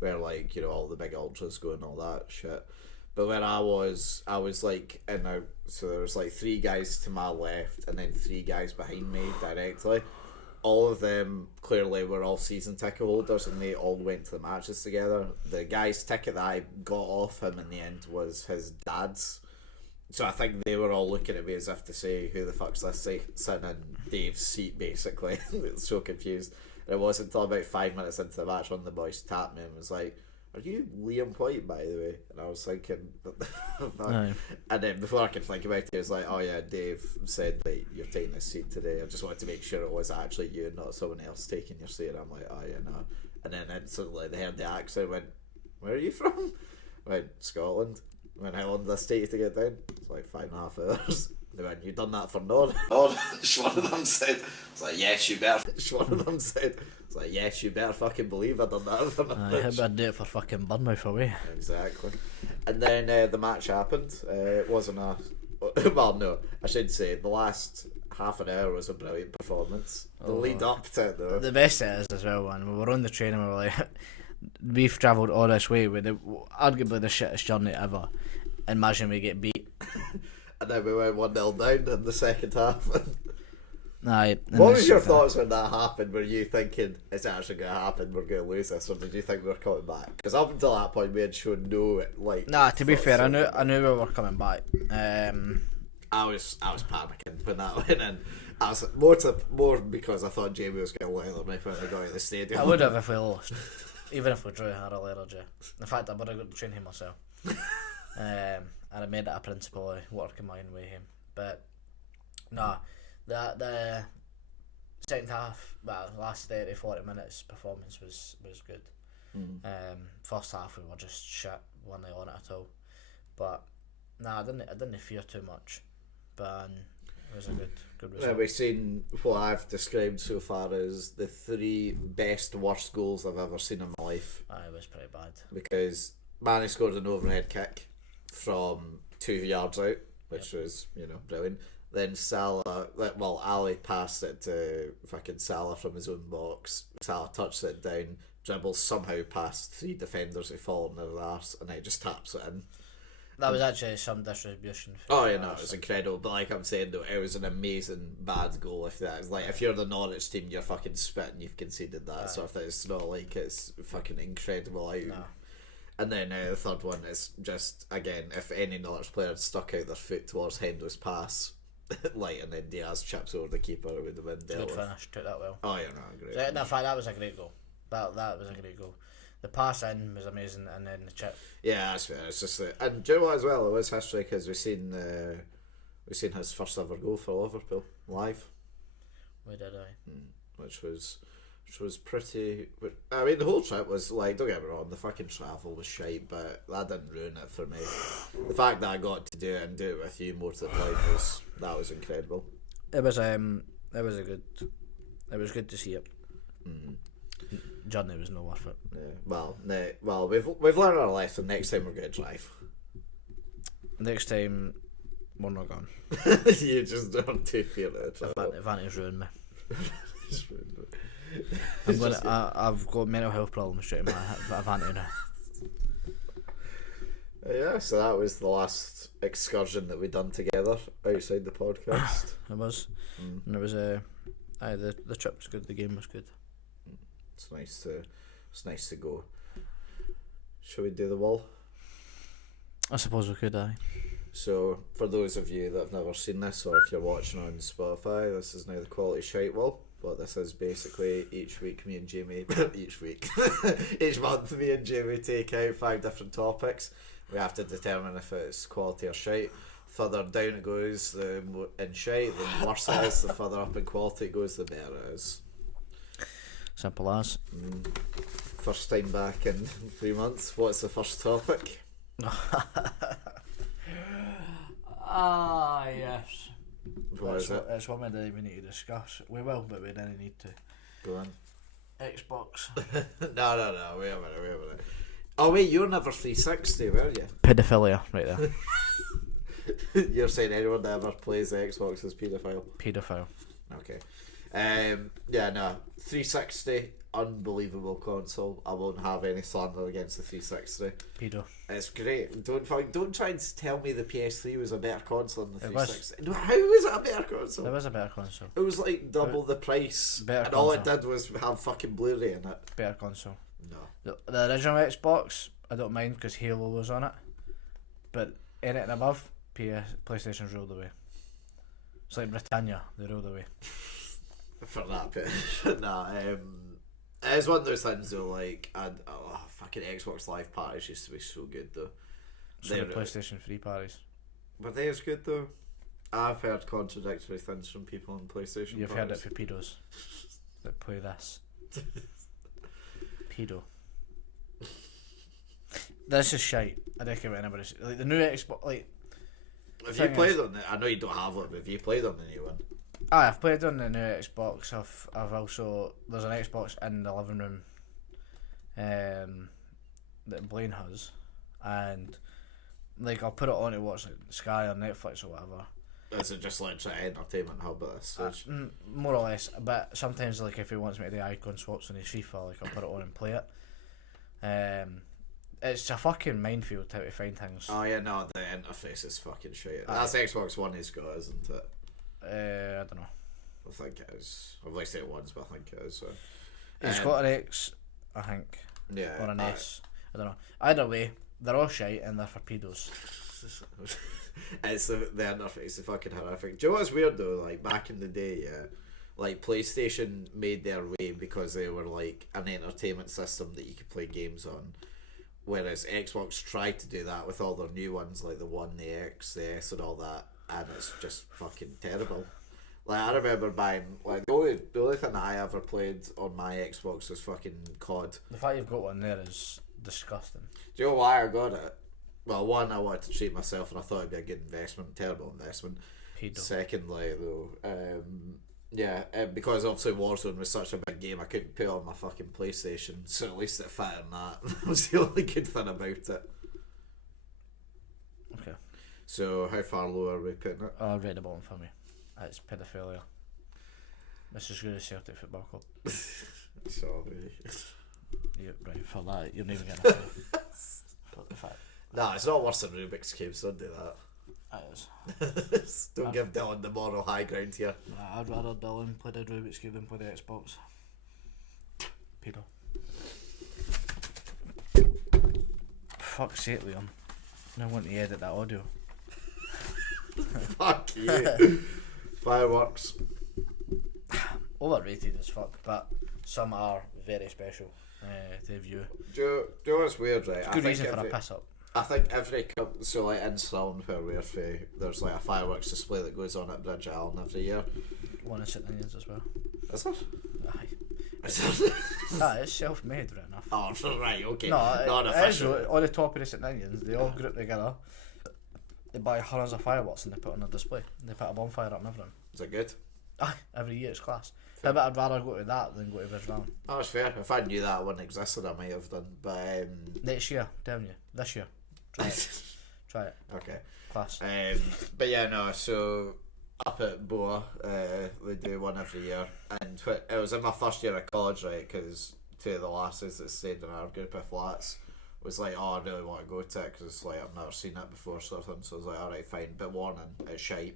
where like, you know, all the big ultras go and all that shit. But when I was like so there was like 3 guys to my left and then 3 guys behind me directly. All of them clearly were all season ticket holders and they all went to the matches together. The guy's ticket that I got off him in the end was his dad's. So I think they were all looking at me as if to say, who the fuck's this sitting in Dave's seat, basically. So confused. And it wasn't until about 5 minutes into the match one of the boys tapped me and was like, "Are you Liam Whyte, by the way?" And I was thinking, and then before I could think about it, he was like, "Oh yeah, Dave said that you're taking this seat today. I just wanted to make sure it was actually you and not someone else taking your seat." And I'm like, "Oh yeah, no." And then instantly they heard the accent, went, "Where are you from?" I went, "Scotland." I went, "How long did this take you to get down?" It's like 5.5 hours. They went, "You done that for Norwich?" One of them said, "It's like, yes, you better." One of them said, "It's like, yes, you better fucking believe I done that for Norwich." How about do it for fucking Bournemouth away? Exactly. And then the match happened. It wasn't a... Well, no, I should say, the last half an hour was a brilliant performance. The lead up to it, though. The best it is as well, man. We were on the train and we were like, we've travelled all this way with arguably the shittest journey ever. Imagine we get beat. And then we went 1-0 down in the second half. Aye. What was your thoughts when that happened? Were you thinking, it's actually going to happen, we're going to lose this, or did you think we were coming back? Because up until that point we had shown no, like... Nah, to be fair, I knew we were coming back. I was panicking when that went in. I was more because I thought Jamie was going to leather me when I got to the stadium. I would have if we lost, even if we drew Harrow Energy. In fact, I would have got to train him myself. And I made it a principle of working my own way him. But nah, the second half, well, last 30-40 minutes performance was good. First half we were just shit, weren't on it at all. But nah, I didn't fear too much. But it was a good result. Yeah, we've seen what I've described so far as the 3 best worst goals I've ever seen in my life. It was pretty bad. Because Manny scored an overhead kick from 2 yards out, which was, brilliant. Then Salah, Ali passed it to fucking Salah from his own box. Salah touched it down, dribbles somehow past 3 defenders who fall on their arse, and then just taps it in. That was actually some distribution. Oh yeah, no, it was incredible. But like I'm saying though, it was an amazing bad goal. If you're the Norwich team, you're fucking spitting. You've conceded that sort of thing. It's not like it's fucking incredible out. No. And then the third one is just again, if any Norwich player had stuck out their foot towards Hendo's pass, and then Diaz chips over the keeper, it would have been dealt with. Good finish, took that well. Oh yeah, no, great. In fact, that was a great goal. That was a great goal. The pass in was amazing, and then the chip. Yeah, that's fair. It's just and do you know what as well? It was history because we've seen his first ever goal for Liverpool live. We did, aye. Which was pretty. I mean, the whole trip was like, don't get me wrong, the fucking travel was shite, but that didn't ruin it for me. The fact that I got to do it and do it with you more to the point was incredible. It was good to see it. Journey was no worth it. Yeah. Well, we've learned our lesson. Next time we're going to drive. Next time we're not going. You just don't too feel it. Vantage ruined me. I've got mental health problems straight in my Vantage now. Yeah, so that was the last excursion that we done together outside the podcast. It was, and it was the trip was good. The game was good. It's nice to go. Shall we do the wall? I suppose we could, aye. So, for those of you that have never seen this, or if you're watching on Spotify, this is now the Quality Shite Wall. But this is basically each week me and Jamie, each month me and Jamie take out 5 different topics. We have to determine if it's quality or shite. Further down it goes, the more in shite, the worse it is. The further up in quality it goes, the better it is. Simple as. First time back in 3 months. What's the first topic? Yes. What is it? It's one we didn't even need to discuss. We will, but we didn't need to. Go on. Xbox. No. Wait a minute. Oh wait, you're never 360, were you? Pedophilia, right there. You're saying anyone that ever plays the Xbox is paedophile? Paedophile. Okay. 360, unbelievable console. I won't have any slander against the 360. Pedo. It's great. Don't try and tell me the PS3 was a better console than the 360. Was. How was it a better console? It was a better console. It was like double the price, better and console. all it did was have fucking Blu-ray in it. Better console. No. The original Xbox, I don't mind because Halo was on it, but anything above, PlayStation's ruled away. It's like Britannia, they ruled away. For that bit. It's one of those things though, like, fucking Xbox Live parties used to be so good though. So the PlayStation 3 parties. Were they as good though? I've heard contradictory things from people on PlayStation You've parties. heard it for pedos that play this. Pedo. This is shite. I don't care what anybody says. Like the new Xbox, like. Have you played on it? I know you don't have it, but have you played on the new one? I've played on the new Xbox. I've also there's an Xbox in the living room, that Blaine has, and like I'll put it on to watch like Sky or Netflix or whatever. Is it just like an entertainment hub at this stage? More or less, but sometimes like if he wants me to do icon swaps on his FIFA, like I'll put it on and play it. It's a fucking minefield how to find things. Oh yeah, no, the interface is fucking shit. That's Xbox One he's got, isn't it? I don't know. I think it is. I've only seen it once, but I think it is. So. He's got an X, I think. Yeah. Or an S. I don't know. Either way, they're all shite and they're for pedos. It's the interface, the fucking horrific. Do you know what's weird though? Like back in the day, yeah, like PlayStation made their way because they were like an entertainment system that you could play games on. Whereas Xbox tried to do that with all their new ones, like the One, the X, the S, and all that, and it's just fucking terrible. Like I remember buying like the only thing that I ever played on my Xbox was fucking COD. The fact you've got one there is disgusting. Do you know why I got it? Well, one, I wanted to treat myself, and I thought it'd be a good investment. Terrible investment. Pedo. Secondly, though, because obviously Warzone was such a big game, I couldn't put it on my fucking PlayStation, so at least it fit in that. That was the only good thing about it. Okay. So, how far low are we putting it? Oh, right the bottom for me. It's pedophilia. This is good as Celtic Football Club. Sorry. Yeah, right, for that, you're never getting a for the fact. Nah, it's not worse than Rubik's Cube, so don't do that. It is. Don't give Dylan the moral high ground here. I'd rather Dylan play the Rubik's Cube than play the Xbox. Pedo. Fuck's sake, Liam. I want to edit that audio. Fuck you. Fireworks. Overrated as fuck, but some are very special to view. Do you know what's weird, right? Good reason for a piss up. I think every so like in Slough where we're from, there's like a fireworks display that goes on at Bridge at Allan every year. One in St Ninians as well. Is there? Aye. Is there? Nah, it's self-made, right enough. Oh, right, okay. No, Not it is official. on the top of the St Ninians. They all group together. They buy hundreds of fireworks and they put on a display. They put a bonfire up and everything. Is it good? Aye, every year it's class. I bet I'd rather go to that than go to Bridge Allan. Oh, it's fair. If I knew that one existed, I might have done. But Next year, telling you. This year. Try it. Try it. okay. Class. But yeah, no. So up at Boa, they do one every year, and it was in my first year of college, right? Because two of the lasses that stayed in our group of flats was like, oh, I really want to go to it because it's like I've never seen it before, sort of thing. So I was like, all right, fine. But warning, it's shite.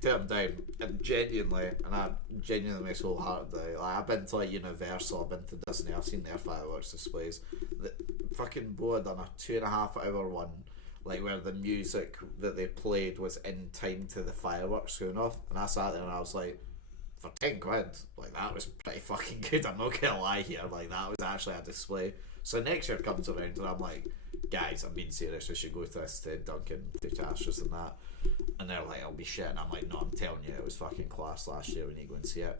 Turn down, and I genuinely makes whole heart day. Like I've been to like Universal, I've been to Disney, I've seen their fireworks displays. The fucking Boa done a 2.5 hour one, like where the music that they played was in time to the fireworks going off, and I sat there and I was like, for 10 quid, like that was pretty fucking good. I'm not gonna lie here, like that was actually a display. So next year comes around and I'm like, guys, I'm being serious, we should go to this to Duncan, to Casters and that. And they're like, I'll be shit. And I'm like, no, I'm telling you, it was fucking class last year when you go and see it.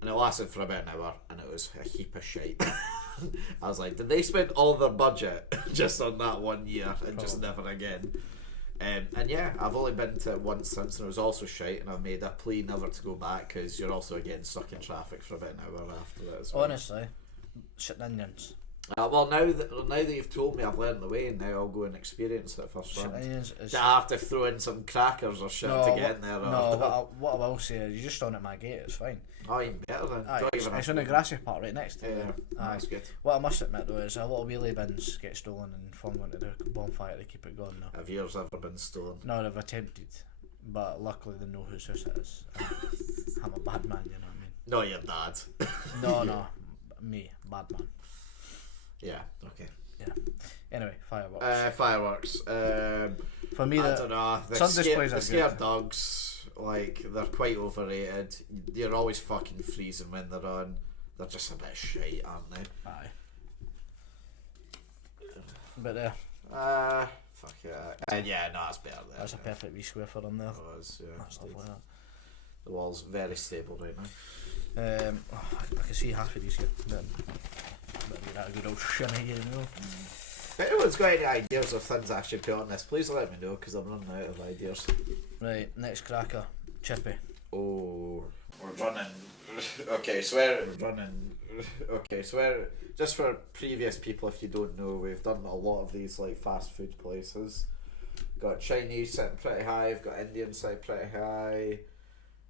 And it lasted for about an hour and it was a heap of shite. I was like, did they spend all their budget just on that 1 year and just never again? And yeah, I've only been to it once since, and it was also shite, and I've made a plea never to go back because you're also getting stuck in traffic for about an hour after that as well. Honestly, St Ninians. Well, now that you've told me I've learned the way, and now I'll go and experience it first St round. Ninians is... Do I have to throw in some crackers or shit to get in there? Or... No, what I will say is you just stand at my gate, it's fine. Oh, even better then. Aye, it's on the grassy part right next to it. Yeah, that's good. What I must admit though is a lot of wheelie bins get stolen and fall into the bonfire to keep it going now. Have yours ever been stolen? No, they've attempted, but luckily they know whose house it is. I'm a bad man, you know what I mean? No, your dad. No, me, bad man. Yeah, okay. Yeah. Anyway, fireworks. Fireworks. For me, I don't know. some displays are scared good. dogs, like, they're quite overrated. You're always fucking freezing when they're on. They're just a bit shite, aren't they? Aye. But fuck yeah. Yeah, no, it's better there. that's a perfect wee square for them there. It was, yeah. That's lovely. That. The wall's very stable right now. I can see half of these here. But that a good old shimmy, you know. If anyone's got any ideas of things I should put on this, please let me know because I'm running out of ideas. Right, next cracker, Chippy. Oh, we're running. Okay, so we're running. Okay, so we're just for previous people, if you don't know, we've done a lot of these like fast food places. Got Chinese sitting pretty high. We've got Indian sitting pretty high.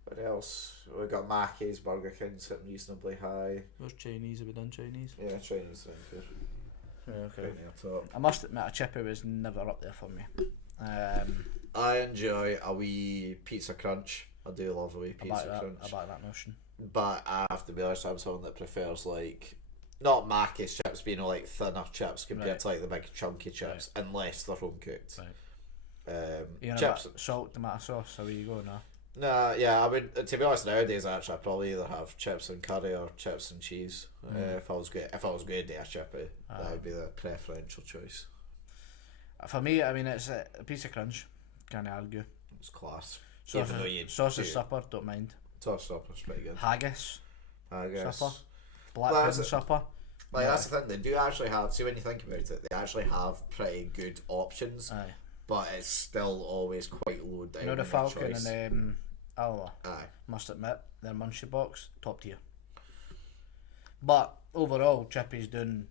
What else? We've got Mackey's, Burger King sitting reasonably high. Where's Chinese? Have we done Chinese? Yeah, Chinese sitting here. Yeah, okay. Right near top. I must admit, a Chippy was never up there for me. I enjoy a wee pizza crunch. I do love a wee pizza crunch. I back that notion. But I have to be honest, I'm someone that prefers like not Mackey's chips, but like thinner chips compared to like the big chunky chips, unless they're home cooked. Right. You know, chips. salt, tomato sauce. So where you go now? Nah, yeah, I would. To be honest, nowadays actually, I'd probably either have chips and curry or chips and cheese. If I was going to do a chippy, that would be the preferential choice. For me, I mean, it's a piece of crunch. Can't argue. It's class. Sausage supper, don't mind. Sausage supper's pretty good. Haggis. Supper. Black Well, pudding supper. Like that's the thing. They do actually have. See, when you think about it, they actually have pretty good options. Aye. But it's still always quite low down. You know the in Falcon choice. and Allan. Aye. Must admit, their munchie box top tier. But overall, Chippy's doing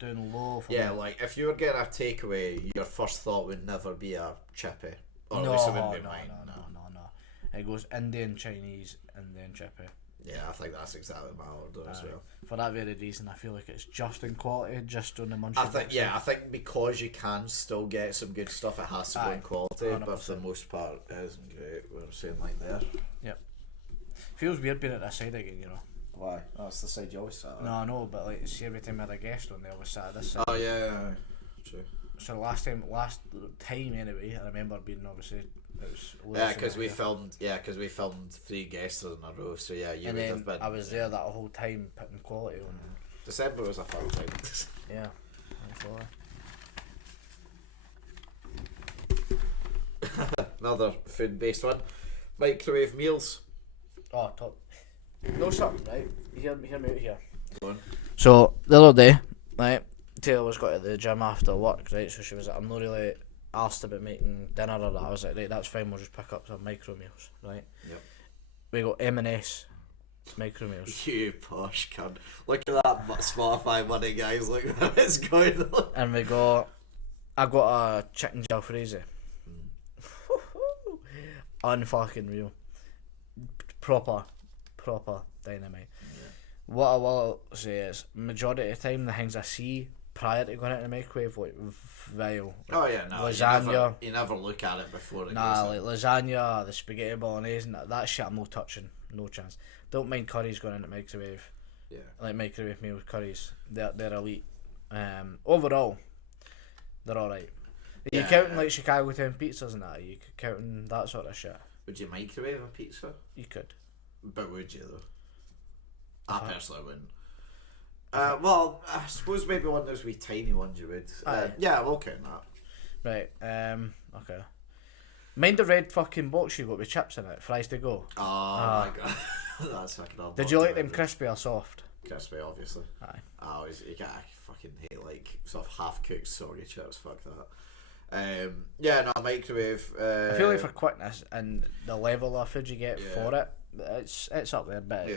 low for Yeah, me. like if you were getting a takeaway, your first thought would never be a chippy. Or at No, least it wouldn't be mine. no. It goes Indian, Chinese, and then Chippy. Yeah, I think that's exactly my order as well. For that very reason, I feel like it's just in quality, just on the munchie I box. think because you can still get some good stuff, it has to go in quality. 100%. But for the most part, it isn't great. We're saying like there. Yep. Feels weird being at this side again, you know. Why? That's the side you always sat on. No, I know, but like, see, every time I had a guest on, they always sat at this side. Oh yeah, true. So last time anyway, I remember being obviously it was. Yeah, because we filmed. Yeah, because we filmed 3 guests in a row. So yeah, you and would then have been. I was there that whole time putting quality on. December was a fun time. Yeah. Another food-based one. Microwave meals. Oh, top. No, something, right? Hear me out here. Go on. So the other day, right, Taylor was got to the gym after work, right? So she was like, I'm not really asked about making dinner or that. I was like, right, that's fine. We'll just pick up some micro meals, right? Yep. We got M&S micro meals, You posh cunt. Look at that Spotify money, guys. Look where it's going on. and I got a chicken jalfrezi. Unfucking real. Proper dynamite. Yeah. What I will say is, majority of the time, the things I see prior to going into the microwave, like vile. Oh yeah, no. Lasagna. You never look at it before it Nah, goes in. like lasagna, the spaghetti bolognese, and that shit I'm not touching. No chance. Don't mind curries going into the microwave. Yeah. Like microwave meal curries. They're elite. Overall, they're alright. Are you counting like Chicago Town pizzas and that? Are you counting that sort of shit? Would you microwave a pizza? You could. But would you though? I personally wouldn't. Well, I suppose maybe one of those wee tiny ones you would. Yeah, we'll count that. Right, okay. Mind the red fucking box you got with chips in it, fries to go. Oh my god. That's fucking odd. Did you like them crispy or soft? Crispy, obviously. Aye. I fucking hate like sort of half cooked soggy chips, fuck that. Yeah, no, microwave. I feel like for quickness and the level of food you get for it, it's up there, but yeah,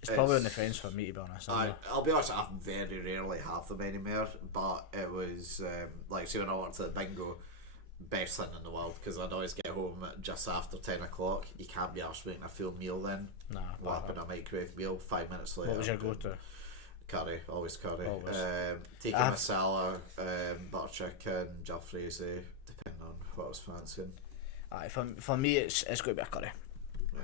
it's probably on the fence for me, to be honest. I'll be honest, I very rarely have them anymore, but it was like, see, when I worked at the bingo, best thing in the world, because I'd always get home at just after 10 o'clock. You can't be arsed making a full meal then. Nah, whapping a microwave meal 5 minutes later. What was your go-to? Curry, always curry. Always. Tikka masala, butter chicken, jalfrezi, depending on what I was fancying. Aye, for me, it's got to be a curry. Yeah.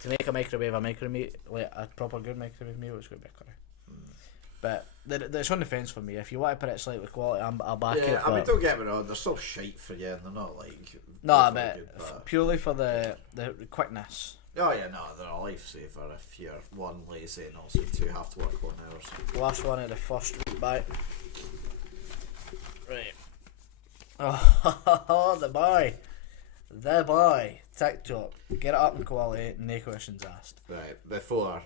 To make a microwave meat, like a proper good microwave meal, it's got to be a curry. But it's on the fence for me. If you want to put it slightly quality, I'll back it. Yeah, I mean, don't get me wrong, they're still shite for you, and they're not like. No, but good, purely for the quickness. Oh yeah, no, they're a lifesaver if you're one, lazy, and also two have to work long hours. Last one of the first week back. Right. Oh, the boy, TikTok. Get it up in quality, no questions asked. Right, before,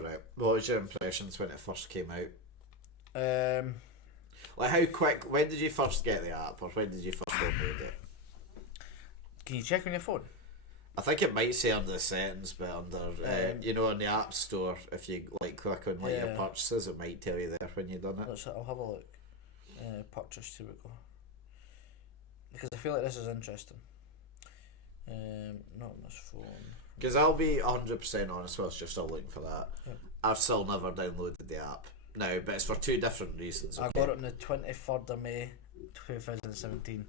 right, what was your impressions when it first came out? Like, how quick? When did you first get the app, or when did you first download it? Can you check on your phone? I think it might say under the settings, but under you know, in the app store, if you like click on like your purchases, it might tell you there when you've done it. I'll have a look. Purchase, here we go. Because I feel like this is interesting. Not on this phone. Because I'll be 100% honest, whilst you're still looking for that. Yep. I've still never downloaded the app now, but it's for 2 different reasons. Okay? I got it on the 23rd of May 2017.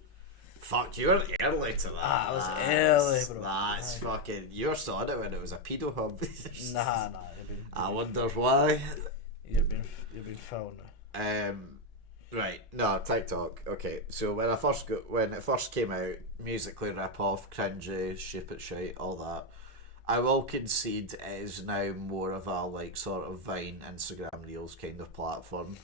Fuck, you were early to that. I was early, bro. That's fucking. You were still in it when it was a pedo hub. Nah, you've been. I wonder why. You've been found. Right, no, TikTok. Okay, so when it first came out, musically rip off, cringy, stupid shit, all that. I will concede it is now more of a like sort of Vine, Instagram Reels kind of platform,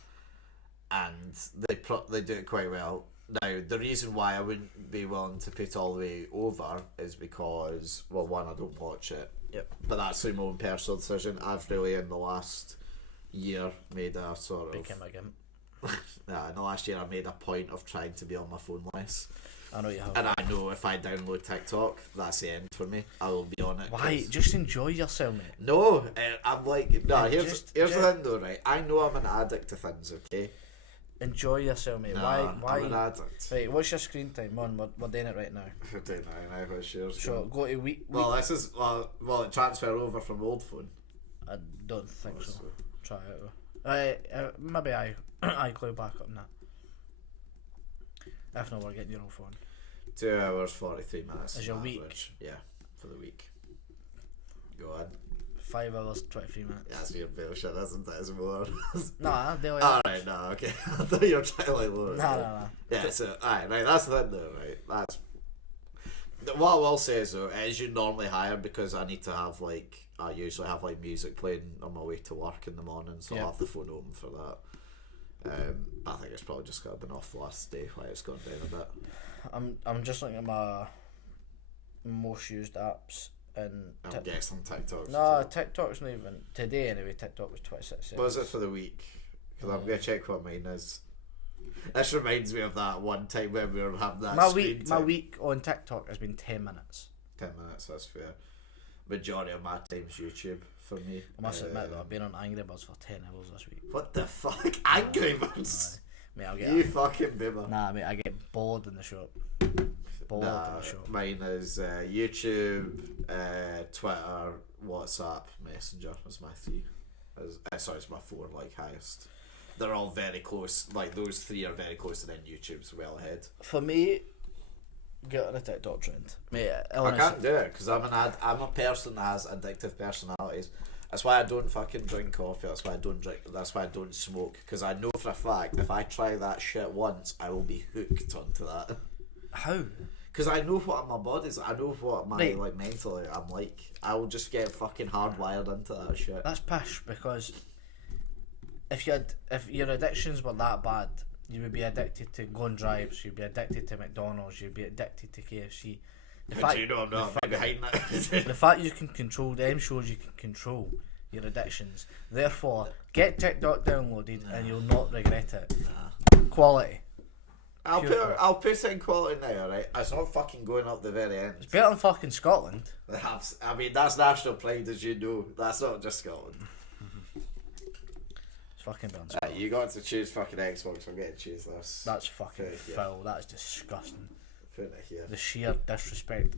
and they do it quite well. Now, the reason why I wouldn't be willing to put all the way over is because, well, one, I don't watch it. Yep. But that's my own personal decision. I've really in the last year made a sort of Became a gimp. in the last year I made a point of trying to be on my phone less. I know you have. And I know if I download TikTok, that's the end for me. I will be on it. Why? Just enjoy yourself, mate. No, I'm like, no, here's the just- thing though, right? I know I'm an addict to things, okay? Enjoy yourself, mate. Nah, Why? I'm an addict. Right, what's your screen time? We're doing it right now. I don't know, what's yours? So go to week. Well, this is, well, it transfer over from old phone. I don't think so. So- Try it out. Maybe I glue back up on that. If not, we're getting your old phone. 2 hours, 43 minutes. Is your on week? average. Yeah, for the week. Go on. 5 hours, 23 minutes. Yeah, that's your bullshit, isn't it? It's more. Nah, daily. Alright, no, okay. I thought you were trying to like lower it. Nah. Yeah, so, alright, right, that's the thing though, right? What I will say is though, it is you normally higher because I need to have like, I usually have like music playing on my way to work in the morning, so Yep. I'll have the phone open for that. I think it's probably just got to been off the last day why it's gone down a bit. I'm just looking at my most used apps and I'm guessing TikTok's. no, TikTok's not even today anyway. TikTok was 26 seconds. What is it for the week? Because I'm going to check what mine is. This reminds me of that one time when we were having that My screen week, time. my week on TikTok has been 10 minutes. 10 minutes, that's fair. Majority of my time's YouTube for me. I must admit though, I've been on Angry Birds for 10 hours this week. What the fuck? Angry Birds? Mate, I'll You get fucking bimmer. nah, mate, I get bored in the shop. Bored in the shop. Mine is YouTube, Twitter, WhatsApp, Messenger is my three. Sorry, it's my four like highest. They're all very close. Like those three are very close, and then YouTube's well ahead. For me, get on the TikTok trend, mate. I can't do it because I'm a person that has addictive personalities. That's why I don't fucking drink coffee. That's why I don't drink. That's why I don't smoke. Because I know for a fact if I try that shit once, I will be hooked onto that. How? Because I know what my body's. I know what my Right. like mentally I'm like. I will just get fucking hardwired into that shit. That's pish because if your addictions were that bad, you would be addicted to going drives. You'd be addicted to McDonald's. You'd be addicted to KFC. But you know I'm not behind that. The fact you can control them shows you can control your addictions. Therefore, get TikTok downloaded and you'll not regret it. Quality. I'll put it in quality now, alright? It's not fucking going up the very end. It's better than fucking Scotland. I mean, that's national pride, as you know. That's not just Scotland. It's fucking better than Right, Scotland. you got to choose fucking Xbox. I'm getting to choose this. That's fucking Put it here. foul. That's disgusting. Put it here. The sheer disrespect.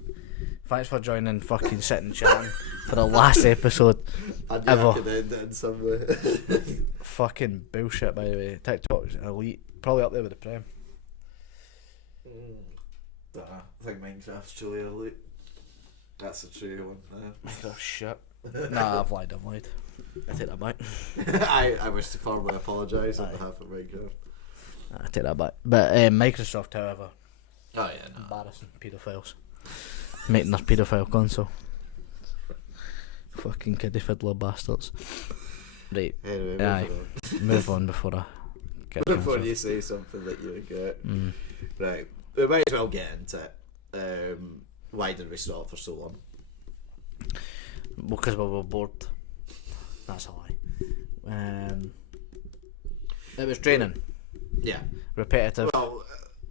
Thanks for joining fucking sitting chatting for the last episode I knew ever. I could end it in some way. Fucking bullshit, by the way. TikTok's elite. Probably up there with the Prem. Dunno. I think Minecraft's truly elite. That's a true one. Oh shit. Nah, I've lied. I take that back. I wish to formally apologise on behalf of Minecraft. I take that back. But Microsoft, however, Oh yeah, no. embarrassing paedophiles. Making their paedophile console. Fucking kiddie fiddler bastards. Right, Anyway, Aye. moving move on before I get on. Before cancelled. you say something that you regret. Mm. Right, we might as well get into it. Why did we stop for so long? Because we were bored. That's a lie. It was draining. Yeah. Repetitive. Well,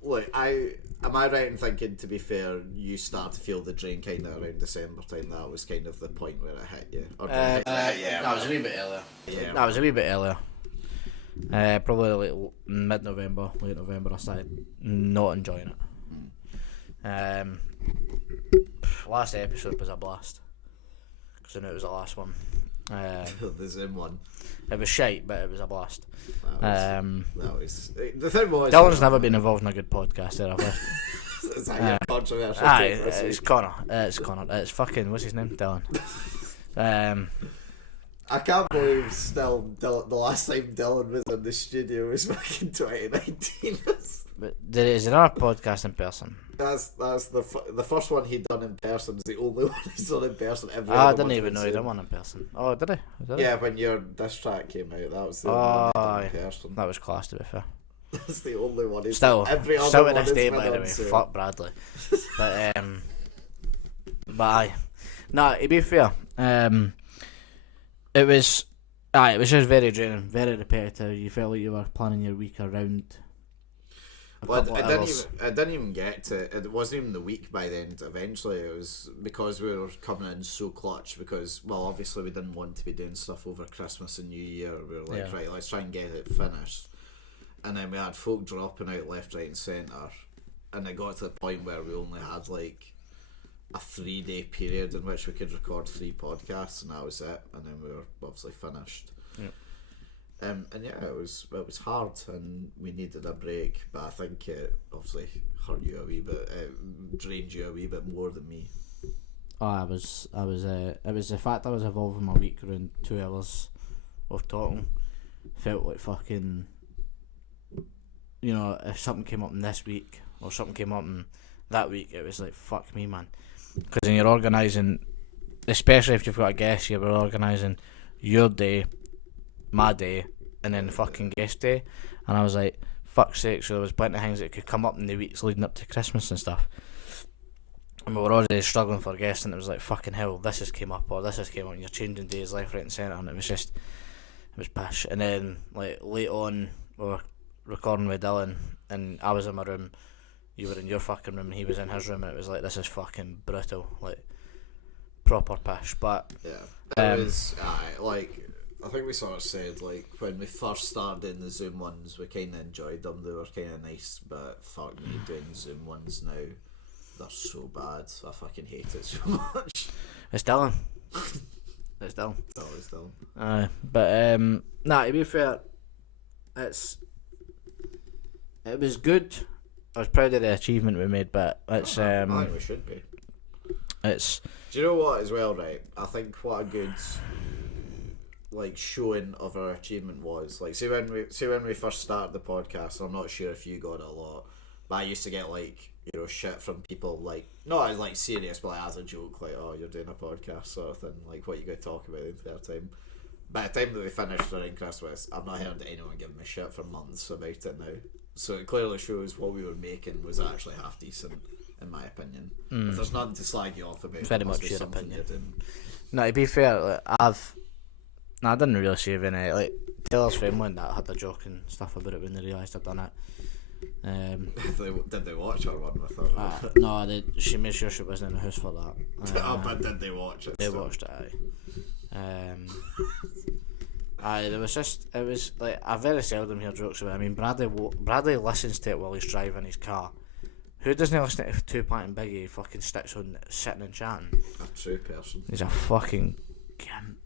look, am I right in thinking, to be fair, you start to feel the drain kind of around December time? That was kind of the point where it hit you. Or did it hit you? That was a wee bit earlier. Yeah. That was a wee bit earlier. Probably like mid-November, late November. I started not enjoying it. Last episode was a blast because I knew it was the last one. The Zoom one. It was shite, but it was a blast. That was the thing was. Dylan's never been involved in a good podcast there, have we? Is that your controversial Aye, take this it's week? Connor. It's fucking, what's his name? Dylan. I can't believe still the last time Dylan was in the studio was back in 2019. But is there another podcast in person? That's the first one he'd done in person. Is the only one he's done in person. I didn't even know he done one in person. Oh, did he? Yeah, when your diss track came out, that was the only one he'd done in person. That was class, to be fair. That's the only one he's still done. Every other still one to this day, has by been the on way. sale. Fuck Bradley. But aye. Nah, to be fair, it was just very draining, very repetitive. You felt like you were planning your week around. Well, I didn't even get to it. Wasn't even the week by then. Eventually, it was because we were coming in so clutch. Because, well, obviously we didn't want to be doing stuff over Christmas and New Year. We were like, right, let's try and get it finished. And then we had folk dropping out left, right, and centre. And it got to the point where we only had like a 3-day period in which we could record 3 podcasts, and that was it. And then we were obviously finished. Yep. And yeah, it was hard, and we needed a break. But I think it obviously hurt you a wee bit, drained you a wee bit more than me. Oh, it was the fact I was involved in my week around 2 hours of talking. Felt like fucking, you know, if something came up in this week or something came up in that week, it was like, fuck me, man. Because when you're organising, especially if you've got a guest, you're organising your day, my day, and then the fucking guest day. And I was like, fuck's sake, so there was plenty of things that could come up in the weeks leading up to Christmas and stuff. And we were already struggling for guests, and it was like, fucking hell, this has came up, or this has came up, and you're changing days left, right and centre, and it was pish. And then, like, late on, we were recording with Dylan, and I was in my room, you were in your fucking room, and he was in his room, and it was like, this is fucking brutal, like, proper pish. But yeah, it was like, I think we sort of said, like, when we first started doing the Zoom ones, we kind of enjoyed them. They were kind of nice, but fuck me, doing Zoom ones now, they're so bad. I fucking hate it so much. It's Dylan. It's Dylan. It's always Dylan. But nah, to be fair, it was good. I was proud of the achievement we made, but it's I think we should be. It's. Do you know what as well, right? I think what a good like showing of our achievement was, like, see when we first started the podcast, I'm not sure if you got it a lot, but I used to get, like, you know, shit from people, like, not as like serious, but like, as a joke, like, oh, you're doing a podcast sort of thing, like, what you going to talk about the entire time. By the time that we finished during Christmas, I've not heard anyone give me shit for months about it now. So it clearly shows what we were making was actually half decent, in my opinion. If there's nothing to slag you off about, Very it must much be your something opinion. you're doing. No, to be fair, like, I didn't really save any. Like, Taylor's family and that had a joke and stuff about it when they realised I'd done it. Did they watch our one with her? No, she made sure she wasn't in the house for that. But did they watch it? They still? watched it, aye. It was like, I very seldom hear jokes about it. I mean, Bradley listens to it while he's driving his car. Who doesn't listen to Tupac and Biggie fucking sticks on sitting and chatting? A true person. He's a fucking gimp.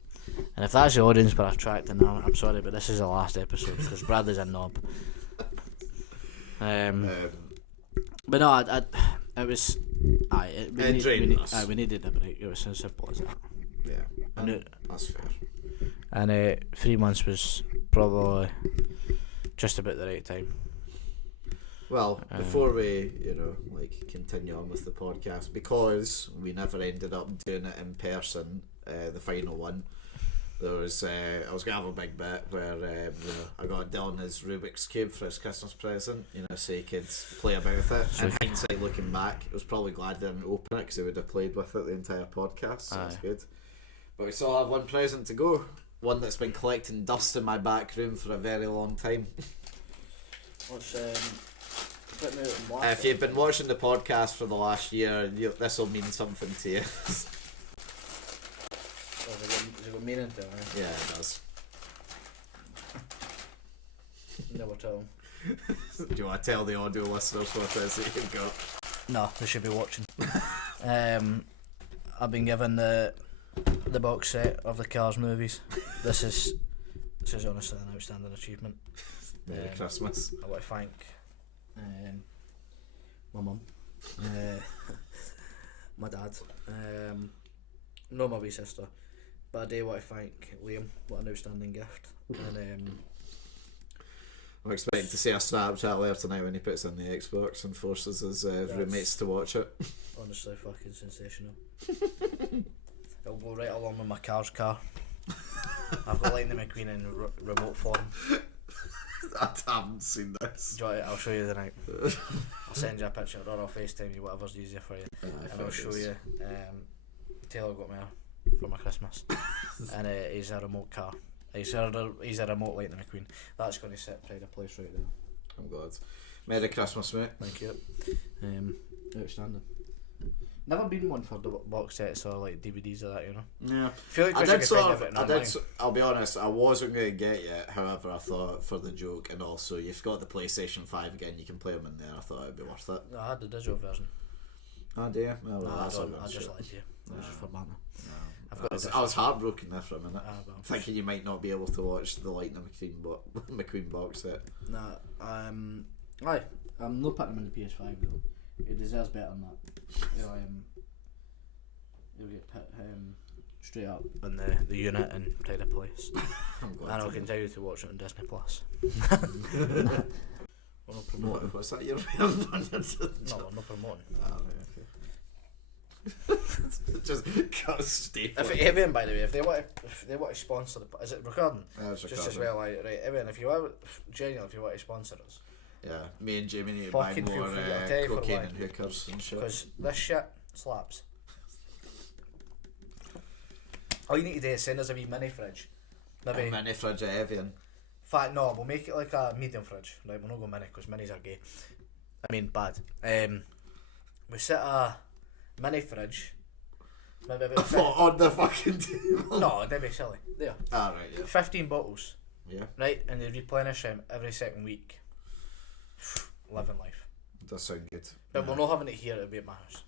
And if that's the audience we're attracting now, I'm sorry, but this is the last episode because Bradley's a knob. But no, it was. We needed a break. It was as simple as that. Yeah, that's fair. And 3 months was probably just about the right time. Well, before we, you know, like, continue on with the podcast, because we never ended up doing it in person, the final one, there was I was gonna have a big bit where you know, I got Dylan his Rubik's Cube for his Christmas present, you know, so he could play about with it. In hindsight, looking back, I was probably glad I didn't open it because he would have played with it the entire podcast, so that's good. But we still have one present to go, one that's been collecting dust in my back room for a very long time. What's if you've been watching the podcast for the last year, this will mean something to you. Has it got meaning to it? Yeah, it does. Never tell them. Do you want to tell the audio listeners what it is that you've got? No, they should be watching. I've been given the box set of the Cars movies. This is honestly an outstanding achievement. Merry Christmas. I want to thank my mum, my dad, no, my wee sister, But I do want to thank Liam. What an outstanding gift. And I'm expecting to see a Snapchat later tonight when he puts in the Xbox and forces his roommates to watch it. Honestly, fucking sensational. It'll go right along with my car's car. I've got Lightning McQueen in remote form. I haven't seen this. Do you want it? I'll show you the night. I'll send you a picture or I'll FaceTime you, whatever's easier for you. And I'll show you. Taylor got me for my Christmas, and he's a remote car. He's a remote Lightning McQueen. That's going to sit pride of place right there. I'm glad. Merry Christmas, mate. Thank you. Outstanding. Never been one for the box sets or like DVDs or that, you know. Yeah. I feel like I'll be honest, I wasn't going to get it. However, I thought for the joke, and also you've got the PlayStation 5 again, you can play them in there. I thought it'd be worth it. No, I had the digital version. Oh dear. Well, No, that's I just lied to you. That was just for banter. I was heartbroken there for a minute, Well, thinking you might not be able to watch the Lightning McQueen box set. Nah, I'm not putting him in the PS5 though. He deserves better than that. He'll get put straight up in the unit and pride of place. And I'll continue to watch it on Disney Plus. We're not promoting. What's that you're wearing on your No, we're not promoting. Oh, okay. Just cut Steve. If everyone, by the way, if they want to sponsor is it recording? Yeah, it's Just as well, like, right, everyone, if you want to sponsor us, yeah, me and Jamie need to buy fucking more feel free, I'll tell you for cocaine why. and hookers and shit. because this shit slaps. All you need to do is send us a wee mini fridge. A mini fridge of Evian. Fact, no, we'll make it like a medium fridge. Right, we'll not go mini because minis are gay. I mean, bad. We set a mini fridge. Maybe about On the fucking table. no, that'd be silly. There. Ah, right, yeah. 15 bottles. Yeah. Right, and they replenish them every second week. Living life. Does sound good. But we're not having it here, it'll be at my house.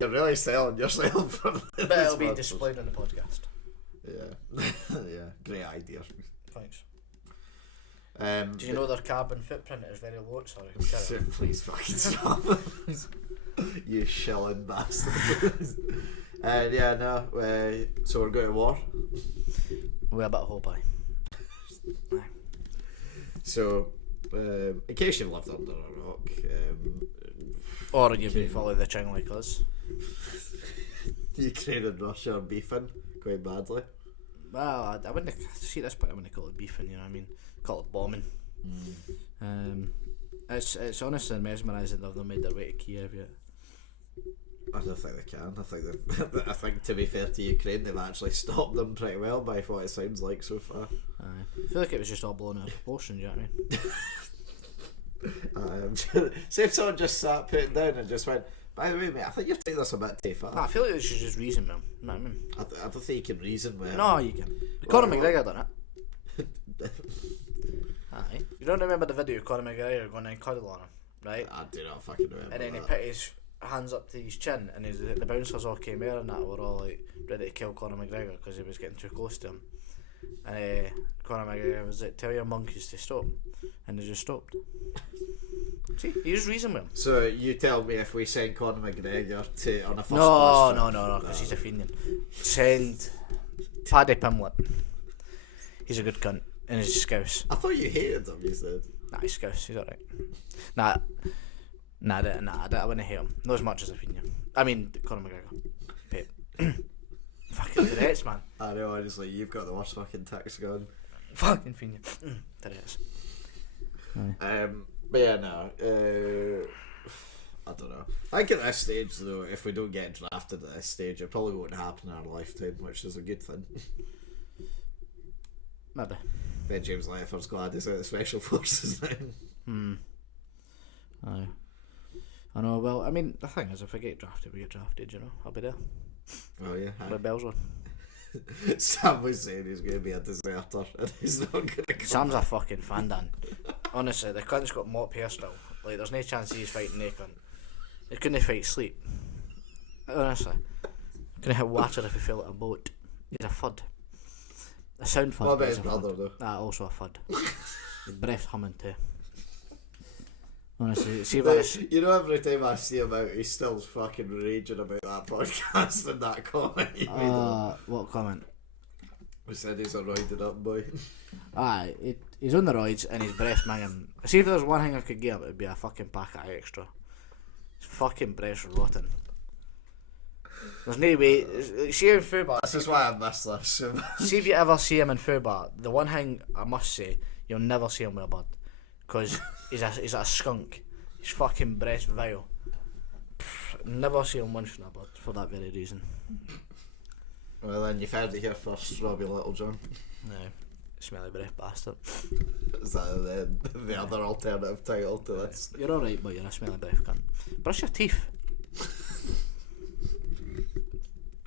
You're really selling yourself for this. But it'll be displayed on the podcast. Yeah. Yeah. Great idea. Thanks. Do Do you know their carbon footprint is very low? Sorry. carry on. Please fucking stop. You shilling bastard. Yeah, no. So we're going to war. We're a bit of hope, aye. So, in case you've lived under a rock, Or you've been following the ching like us. Ukraine and Russia are beefing quite badly. Well, I wouldn't see this point. I wouldn't call it beefing. You know what I mean? Call it bombing. It's honestly mesmerising they've not made their way to Kiev yet. I don't think they can. I think to be fair to Ukraine, they've actually stopped them pretty well by what it sounds like so far. I feel like it was just all blown out of proportion. Do you know what I mean? See if someone just sat, put it down, and just went, by the way, mate, I think you've taken this a bit too far. Nah, I feel like they should just reason with him. You know what I mean? I don't think you can reason with him. No, you can. Conor McGregor done it. Aye. You don't remember the video of Conor McGregor going and cuddle on him, right? I do not fucking remember. And then he that. put his hands up to his chin, and the bouncers all came out and that were all like ready to kill Conor McGregor because he was getting too close to him. And Conor McGregor was like, "Tell your monkeys to stop," and they just stopped. See, he just reasoned with him. So you tell me if we send Conor McGregor on a first No, class no, because he's a Fenian. Send Paddy Pimlet. He's a good cunt, and he's Scouse. I thought you hated him. You said. Nah, he's Scouse. He's alright. Nah, I wouldn't hate him. Not as much as a Fenian. I mean, Conor McGregor. Pep. Fucking Tourette's, man. I know, honestly, you've got the worst fucking text going. Fucking Fenian. Tourette's. But yeah, no. I don't know. I think at this stage, though, if we don't get drafted at this stage, it probably won't happen in our lifetime, which is a good thing. Maybe. Then James Leffer's glad he's out of the Special Forces now. Aye. I know, well, I mean, the thing is, if I get drafted, we get drafted, you know. I'll be there. Oh, yeah. With bells on. Sam was saying he's going to be a deserter and he's not going to come. Sam's a fucking fan, Dan. Honestly, the cunt's got mop hair still. Like, there's no chance he's fighting no cunt. He couldn't fight sleep. Honestly. Couldn't hit water if he fell at a boat. He's a fud. A sound fud. What about his brother, though? Also a fud. His breath humming too. Honestly, see if I... You know, every time I see him out, he's still fucking raging about that podcast and that comment he made. What comment? We said he's a roided up boy. Aye, he's on the roids and his breath minging. See if there's one thing I could give him, it'd be a fucking packet of extra. His fucking breath's rotten. There's no way. See him in Fubar. This is why I miss this. See if you ever see him in Fubar, the one thing I must say, you'll never see him with a bud. Because he's a skunk. His fucking breath's vile. Never see him munching a bud for that very reason. Well, then you've heard it here first, Robbie Littlejohn. No, smelly breath bastard. Is that the other alternative title to this? You're alright, but you're a smelly breath cunt. Brush your teeth.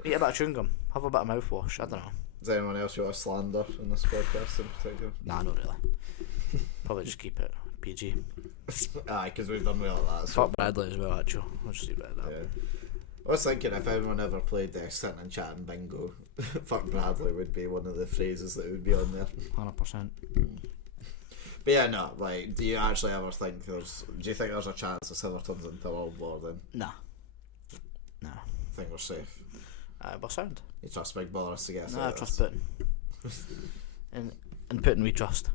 Eat a bit of chewing gum. Have a bit of mouthwash. I don't know. Does anyone else you want to slander in this podcast in particular? Nah, not really. Probably just keep it PG. Aye, because we've done well at that. So Fuck Bradley as well, actually. I'll just leave it at that. yeah. I was thinking if anyone ever played sitting and chatting bingo, fuck Bradley would be one of the phrases that would be on there. 100%. But yeah, no, like, do you actually ever think do you think there's a chance this ever turns into a world war then? Nah. Nah. I think we're safe. We're sound. You trust Big Boris to get us Nah, I out of trust this? Putin. and Putin we trust.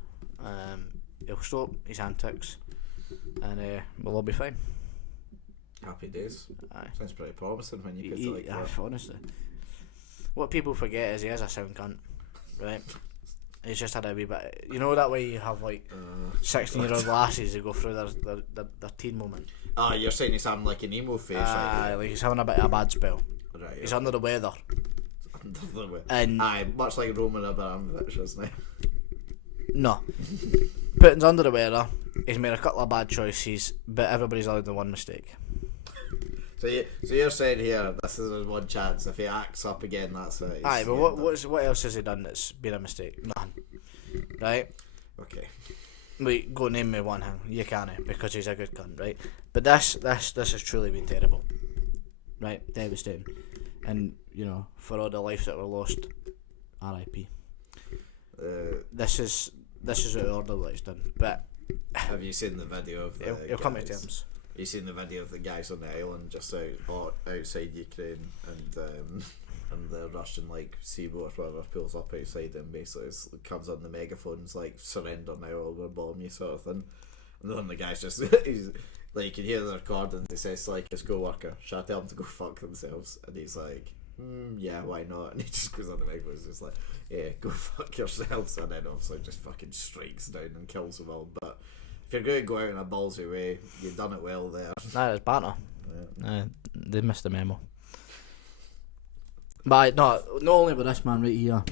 He'll stop his antics and we'll all be fine. Happy days. Aye. Sounds pretty promising when you get to like that. Honestly. What people forget is he is a sound cunt, right? He's just had a wee bit... You know that way you have like 16-year-old lasses who go through their teen moment? Ah, you're saying he's having like an emo phase, right? Like he's having a bit of a bad spell. Right. He's under the weather. Under the weather. And aye, much like Roman Abramovich, isn't he? no. Putin's under the weather. He's made a couple of bad choices, but everybody's allowed the one mistake. So you're saying here this is his one chance. If he acts up again, that's it. Aye, but what else has he done that's been a mistake? Nothing. Right? Okay. Wait, go name me one thing. You can't, because he's a good cunt, right? But this has truly been terrible. Right? Devastating. And, you know, for all the lives that were lost, R.I.P. This is what Orderly's done. But have you seen the video of the he'll come to guys? terms. You seen the video of the guys on the island just outside Ukraine, and the Russian like C-boat or whatever pulls up outside and basically comes on the megaphones like surrender now or we'll bomb you sort of thing, and then the guy's just he's like you can hear the recording. He says to, like his co-worker, "Shall I tell them to go fuck themselves?" And he's like, "Yeah, why not?" And he just goes on the megaphone, just like, "Yeah, go fuck yourselves," and then obviously just fucking strikes down and kills them all. But if you're going to go out in a ballsy way, you've done it well there. Nah, it's banter. Yeah. They missed the memo. But not only with this man right here,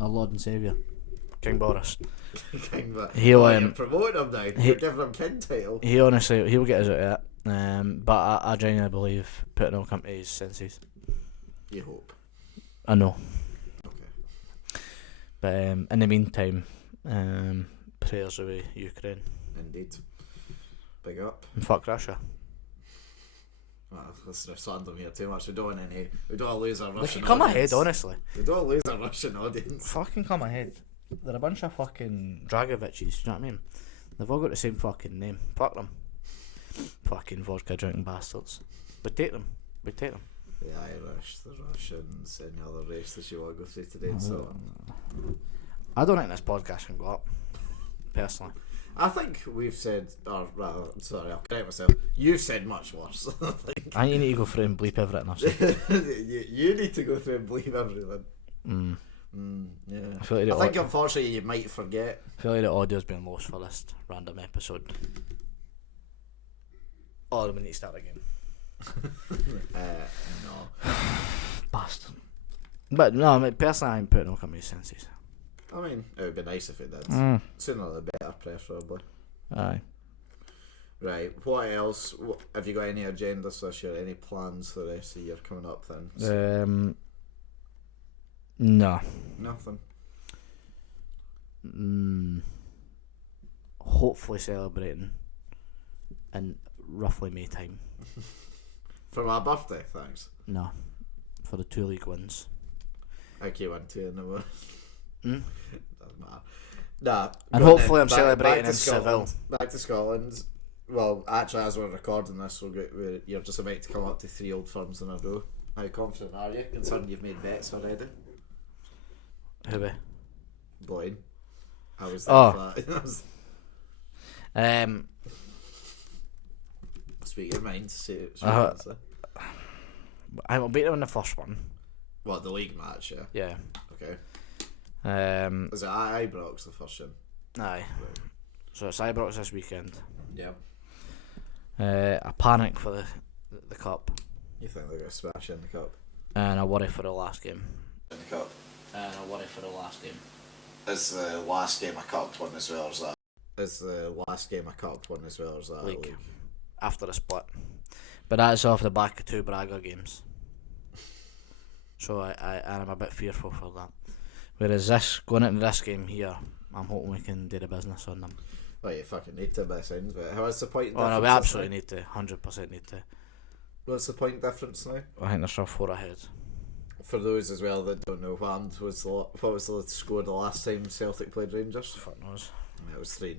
our Lord and Saviour, King Boris. You're promoting him now. You're giving him king title. He honestly, he'll get us out of it. But I genuinely believe Putin will come to his senses. You hope. I know. Okay. But in the meantime, prayers away Ukraine. Indeed. Big up. And fuck Russia. Well, let's not slander them here too much. We don't want to lose our Russian Come audience. ahead, honestly. We don't want to lose our Russian audience. Fucking come ahead. They're a bunch of fucking Dragoviches, you know what I mean? They've all got the same fucking name. Fuck them. Fucking vodka drinking bastards. We'd take them. The Irish, the Russians, any other race that you want to go through today and so on. I don't think this podcast can go up, personally. I think we've said, or rather, sorry, I'll correct myself. You've said much worse. I think. I think you need to go through and bleep everything I've said. you need to go through and believe everything. Yeah. I feel like I think unfortunately you might forget. I feel like the audio's been lost for this random episode. Oh, we need to start again. No. Bastard. But no, I mean, personally, I ain't putting no company's senses. I mean, it would be nice if it did. Sooner the better, preferably. Aye. Right, what else? Have you got any agendas this year? Any plans for the rest of the year coming up then? No. Nothing. Hopefully celebrating in roughly May time. For my birthday, thanks. No. For the 2 league wins. Okay, 1-2 in the world. Doesn't matter. Nah. And hopefully I'm celebrating in Scotland. Seville. Back to Scotland. Well, actually, as we're recording this, you're just about to come up to 3 old firms in a row. How confident are you, considering you've made bets already? Who be? Blaine. How was that? Speak your mind. I will beat them in the first one. What, the league match, yeah? Yeah. Okay. Is it Ibrox, the first one? Aye. Right. So it's Ibrox this weekend. Yeah. I panic for the cup. You think they're going to smash in the cup? And I worry for the last game. In the cup? And I worry for the last game. Is the last game a cup one as well as that? Is the last game a cup one as well as that? League. After the split. But that's off the back of 2 Braga games. So I'm a bit fearful for that. Whereas going into this game here, I'm hoping we can do the business on them. Well, you fucking need to by the sounds, but what's the point? Oh no, we absolutely need to, 100% need to. What's the point difference now? I think they're still 4 ahead. For those as well that don't know, what was the score the last time Celtic played Rangers? Fuck knows. It was 3-0.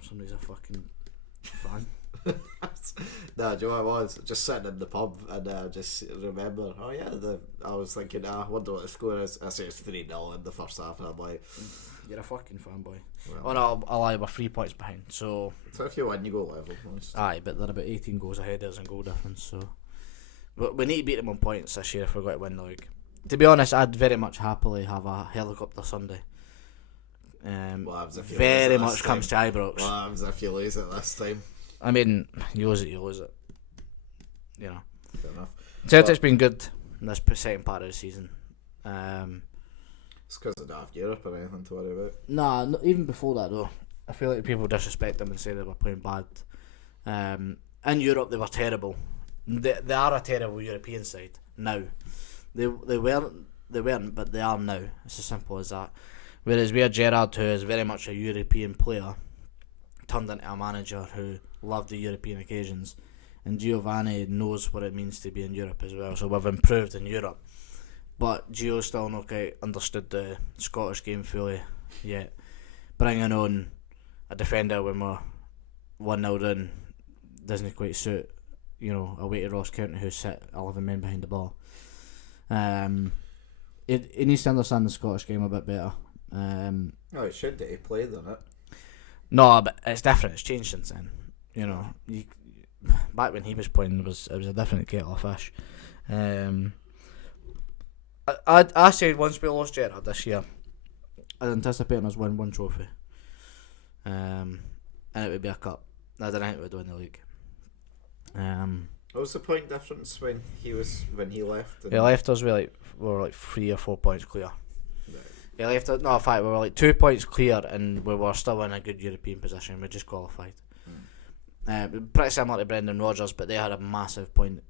Somebody's a fucking fan. Nah, do you know what it was? Just sitting in the pub and I just remember, I was thinking, I wonder what the score is. I say it's 3-0 in the first half, and I'm like, you're a fucking fanboy. Well, oh no, I'll lie, we're 3 points behind, so if you win, you go level. Aye, but they're about 18 goals ahead of us in goal difference, so but we need to beat them on points this year if we're going to win the league. To be honest, I'd very much happily have a helicopter Sunday. Very much comes to Ibrox. What happens if you lose it this time? I mean, you lose it. You know. Fair enough. Celtic's been good in this second part of the season. It's because they don't have Europe or anything to worry about. Nah, even before that though. I feel like people disrespect them and say they were playing bad. In Europe they were terrible. They are a terrible European side now. They weren't, but they are now. It's as simple as that. Whereas we had Gerrard, who is very much a European player, turned into a manager who loved the European occasions, and Giovanni knows what it means to be in Europe as well. So we've improved in Europe, but Gio's still not quite understood the Scottish game fully yet. Bringing on a defender when we're 1-0 down doesn't quite suit, away to Ross County, who sit 11 men behind the ball. He needs to understand the Scottish game a bit better. No, it should do. He played on it. No, but it's different. It's changed since then. Back when he was playing, it was a different kettle of fish. I said once we lost Gerrard this year, I'd anticipate us win 1 trophy. And it would be a cup. I don't think we'd win the league. What was the point difference when he left? He left us we were 3 or 4 points clear. He left us, no, in fact, we were 2 points clear and we were still in a good European position. We just qualified. Pretty similar to Brendan Rodgers, but they had a massive point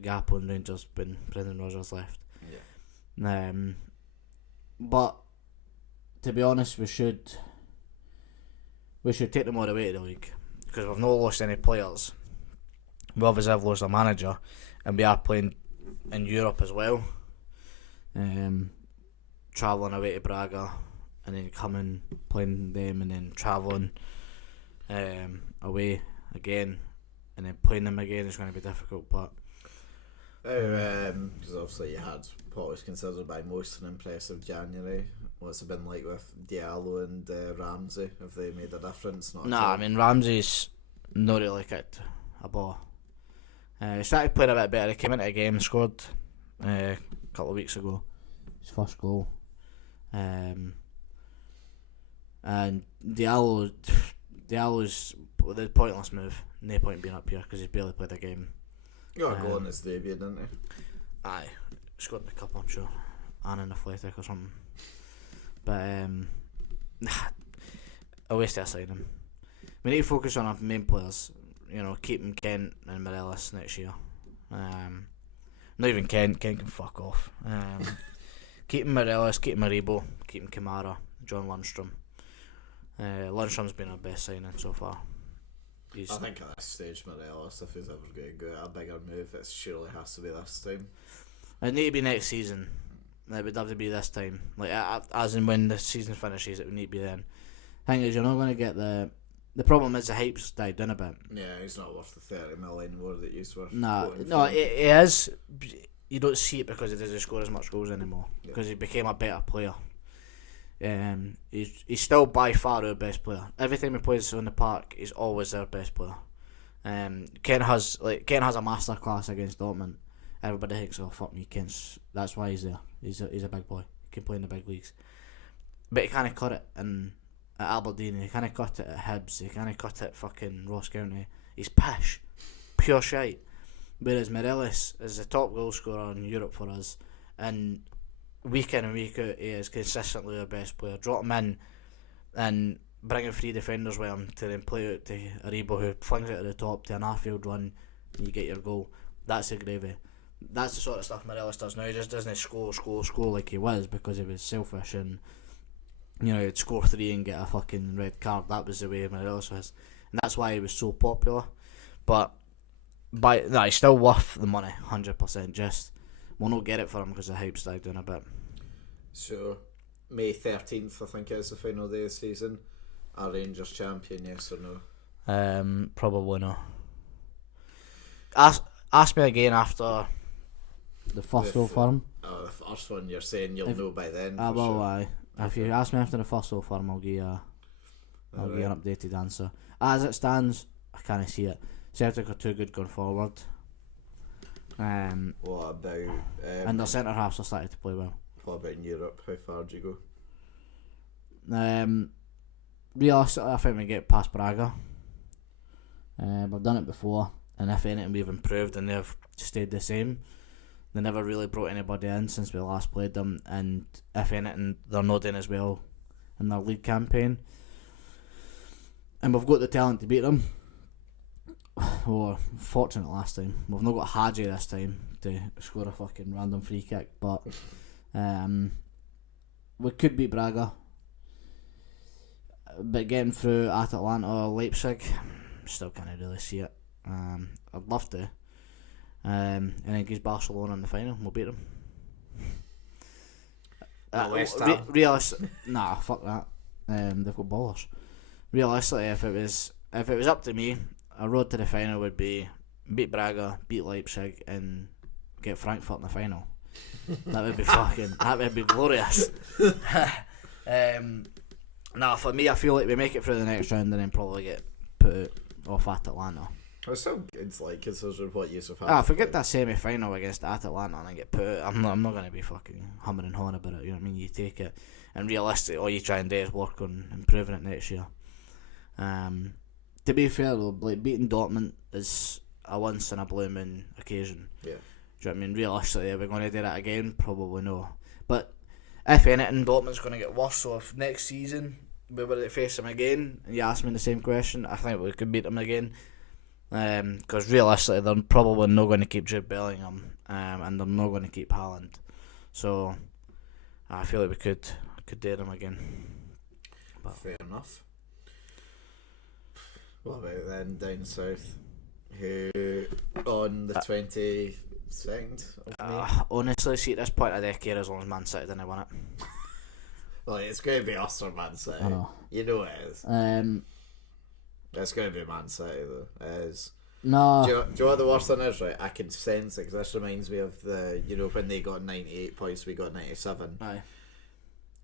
gap on Rangers when Brendan Rodgers left. Yeah. But to be honest, we should take them all the way to the league because we've not lost any players. We obviously have lost a manager, and we are playing in Europe as well. Travelling away to Braga, and then coming, playing them, and then travelling away again, and then playing them again is going to be difficult. But because obviously you had what was considered by most an impressive January. What's it been like with Diallo and Ramsey? Have they made a difference? I mean Ramsey's not really kicked a ball. He started playing a bit better. He came into a game, scored a couple of weeks ago, his first goal. And Diallo's the pointless move. No point being up here because he's barely played a game. He got a goal in his debut, didn't he? Aye, scored in the cup, I'm sure, and in Athletic or something. But a waste of a signing. We need to focus on our main players. Keeping Kent and Morelos next year. Not even Kent. Kent can fuck off. Keeping Morelos, keeping Maribo, keeping Kamara, John Lundstrom. Lundstrom's been our best signing so far. I think at this stage, Morelos, if he's ever going to go at a bigger move, it surely has to be this time. It need to be next season. It would have to be this time. As in when the season finishes, it would need to be then. Thing is, you're not going to get the The problem is the hype's died down a bit. Yeah, he's not worth the 30 million anymore that he's worth. No, it is. You don't see it because he doesn't score as much goals anymore because he became a better player. He's still by far our best player. Every time he plays on the park, he's always their best player. Ken has a masterclass against Dortmund. Everybody thinks, oh fuck me, Ken's. That's why he's there. He's a big boy. He can play in the big leagues. But he can't cut it at Aberdeen. He can't cut it at Hibs. He can't cut it at fucking Ross County. He's pish, pure shite. Whereas Morelos is the top goal scorer in Europe for us, and week in and week out, he is consistently our best player. Drop him in and bringing 3 defenders with him to then play out to Aribo, who flings it at the top to an half-field run, and you get your goal. That's the gravy. That's the sort of stuff Morelos does now. He just doesn't score like he was because he was selfish and, you know, he'd score 3 and get a fucking red card. That was the way Morelos was, and that's why he was so popular. But he's still worth the money, 100%. Just we'll not get it for him because the hype's died down a bit. So May 13th, I think, is the final day of the season. Are Rangers champion? Yes or no? Probably no. Ask me again after the first Old Firm. Oh, the first one you're saying you'll know by then. If you ask me after the first Old Firm, I'll give you an updated answer. As it stands, I can't see it. Celtic are too good going forward. What about? And their centre halves are starting to play well. What about in Europe? How far do you go? Realistically, I think we get past Braga. We've done it before, and if anything, we've improved, and they've stayed the same. They never really brought anybody in since we last played them, and if anything, they're not doing as well in their league campaign. And we've got the talent to beat them. We fortunate last time. We've not got Hadji this time to score a fucking random free kick, but we could beat Braga. But getting through at Atlanta or Leipzig, still can't really see it. I'd love to. And then against Barcelona in the final, we'll beat them. Nah, fuck that. They've got ballers. Realistically, if it was up to me, a road to the final would be beat Braga, beat Leipzig, and get Frankfurt in the final. That would be that would be glorious. For me, I feel like we make it through the next round and then probably get put off at Atlanta. It's still good, like, considering what you've had. Forget that semi-final against at Atlanta and I get put. I'm not going to be fucking humming and hawing about it. You know what I mean? You take it, and realistically, all you try and do is work on improving it next year. To be fair though, like, beating Dortmund is a once in a blue moon occasion. Yeah. Do you know what I mean? Realistically, are we going to do that again? Probably no. But if anything, Dortmund's going to get worse. So if next season we were to face them again, and you ask me the same question, I think we could beat them again. Because realistically, they're probably not going to keep Jude Bellingham, and they're not going to keep Haaland. So I feel like we could do them again. But fair enough. What about then down south? Who on the 22nd of May? Honestly, see, at this point, I don't care as long as Man City didn't win it. Like, it's going to be us or Man City. I know. You know it is. It's going to be Man City though. It is. No. Do you know what the worst thing is, right? I can sense it because this reminds me of when they got 98 points, we got 97. Aye.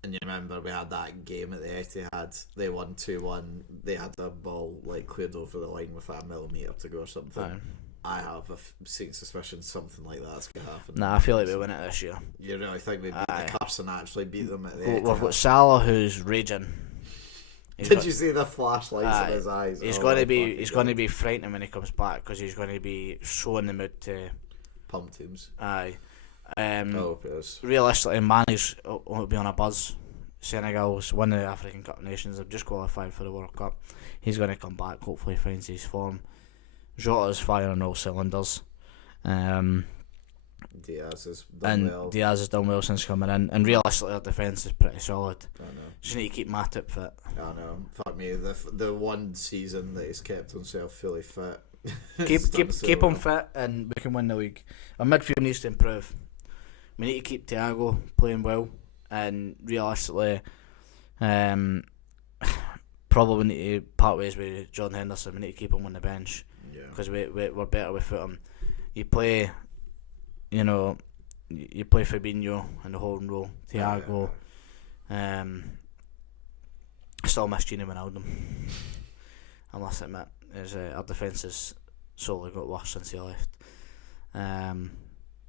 And you remember we had that game at the Etihad. They won 2-1. They had the ball like cleared over the line with a millimetre to go or something. Aye. I have a sinking suspicion something like that's going to happen. Nah, I feel like we win it this year. You really think we beat the Carson actually beat them at the We've Etihad? got Salah who's raging. Did you see the flashlights in his eyes? He's going to be frightening when he comes back because he's going to be so in the mood to pump teams. Aye. Yes. Realistically, Mane's will be on a buzz. Senegal's won the African Cup of Nations. They've just qualified for the World Cup. He's going to come back. Hopefully, finds his form. Jota's firing all cylinders. Diaz has done well. Diaz has done well since coming in. And realistically, our defence is pretty solid. I know. Just need to keep Matip fit. I know. Fuck me. The one season that he's kept himself fully fit. Keep him fit, and we can win the league. Our midfield needs to improve. We need to keep Thiago playing well, and realistically, probably need to part ways with John Henderson. We need to keep him on the bench because we're better without him. You play, you play Fabinho in the holding role, Thiago. I still miss Gini Wijnaldum. I must admit, our defence has slowly got worse since he left. Our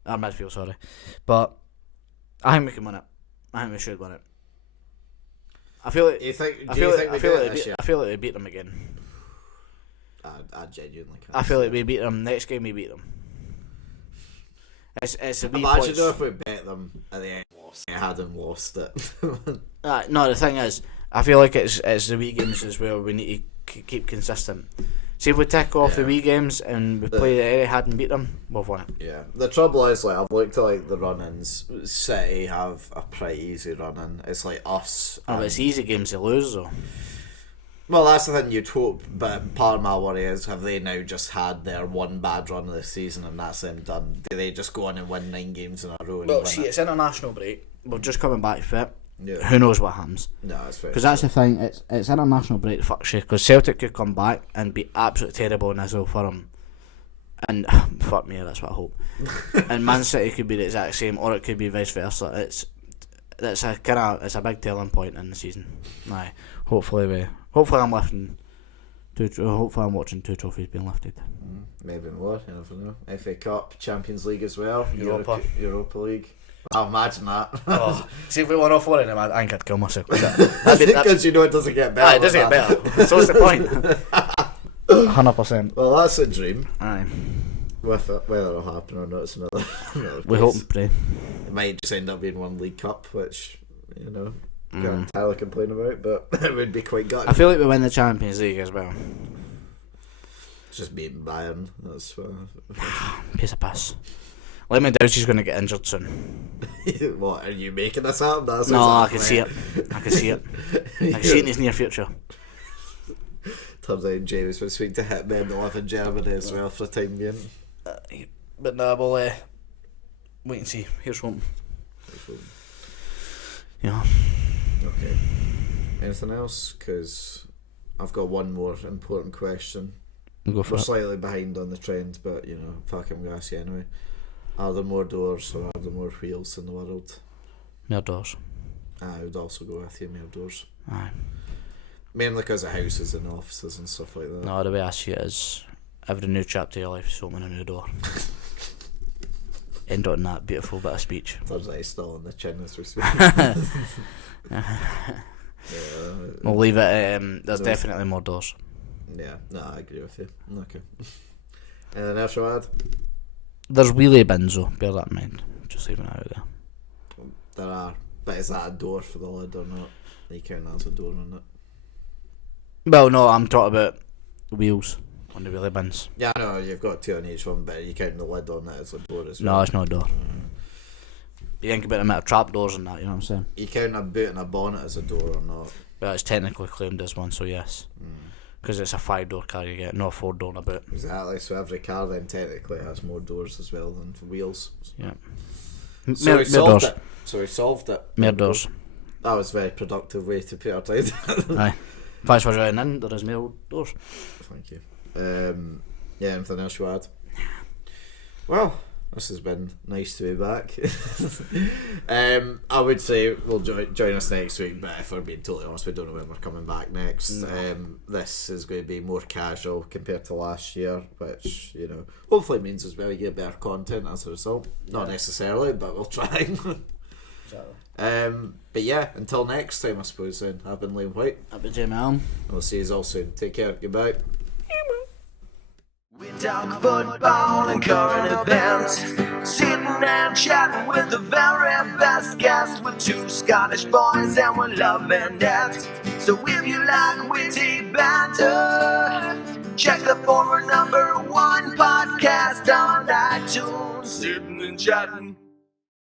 midfield, sorry, but I think we can win it. I think we should win it. I feel like we beat them again. I genuinely can't. I feel like we beat them. Next game we beat them. It's a wee Imagine if we bet them at the end and hadn't lost it. No, the thing is, I feel like it's the wee games as well. We need to keep consistent. See if we tick off the wee games and we play the Etihad and beat them, we've won it. Yeah. The trouble is, like, I've looked at the run-ins. City have a pretty easy run-in. It's like us. But it's easy games to lose though. Well, that's the thing you'd hope, but part of my worry is, have they now just had their one bad run of the season and that's them done? Do they just go on and win 9 games in a row? And it's international break. We're just coming back fit. Yeah. Who knows what happens? No, it's fair. Because that's the thing. It's international break. Fuck shit. Because Celtic could come back and be absolutely terrible in Israel for them. And fuck me, that's what I hope. And Man City could be the exact same, or it could be vice versa. It's a big telling point in the season. Aye. Hopefully I'm watching 2 trophies being lifted. Maybe more. You never know. FA Cup, Champions League as well. Europa League. I'll imagine that. See if we won off one of them, I think I'd kill myself. Because you know it doesn't get better. Aye, it doesn't get better. So what's the point? 100%. Well, that's a dream. Aye. With it, whether it'll happen or not, it's another we hope and pray. It might just end up being one League Cup, which, can't entirely complain about, but it would be quite good. I feel like we win the Champions League as well. It's just beating Bayern. That's piece of piss. Lewandowski's going to get injured soon. What, are you making this up? No, I can see it. I can see it in his near future. Turns out Jamie's been speaking to hitmen that live in Germany as well for the time being. But no, we'll wait and see. Here's home. Yeah. Okay. Anything else? Because I've got one more important question. We're slightly behind on the trend, but fuck it, I'm going to ask you anyway. Are there more doors or are there more wheels in the world? More doors. I would also go with you, more doors. Aye. Mainly because of houses and offices and stuff like that. No, the way I see it is every new chapter of your life is opening a new door. End on that beautiful bit of speech. Turns out he's still on the chin as we speak. We'll leave it. There's definitely more doors. Yeah, no, I agree with you. Okay. Anything else you add? There's wheelie bins though, bear that in mind. Just leaving it out there. There are. But is that a door for the lid or not? You count that as a door on it? Well, no, I'm talking about wheels on the wheelie bins. Yeah, I know, you've got 2 on each one, but you count the lid on it as a door as well. No, it's not a door. You think about the amount of trap doors and that, you know what I'm saying? You count a boot and a bonnet as a door or not? Well, it's technically claimed as one, so yes. Because it's a 5-door car you get, not a 4-door and a boot. Exactly, so every car then technically has more doors as well than wheels. Yeah. So we've solved it. More doors. That was a very productive way to put our time. Aye. Thanks for joining in, there is more doors. Thank you. Anything else you add? Well, this has been nice to be back. I would say we'll join us next week, but if we're being totally honest, we don't know when we're coming back next. No. This is going to be more casual compared to last year, which hopefully means as well you get better content as a result. Not necessarily, but we'll try. Exactly. But yeah, until next time, I suppose. Then I've been Liam Whyte. I've been Jamie Allan. We'll see you all soon. Take care. Goodbye. We talk football and current events, sitting and chatting with the very best guests. We're 2 Scottish boys and we're loving it. So if you like witty banter, check the former #1 podcast on iTunes. Sitting and chatting.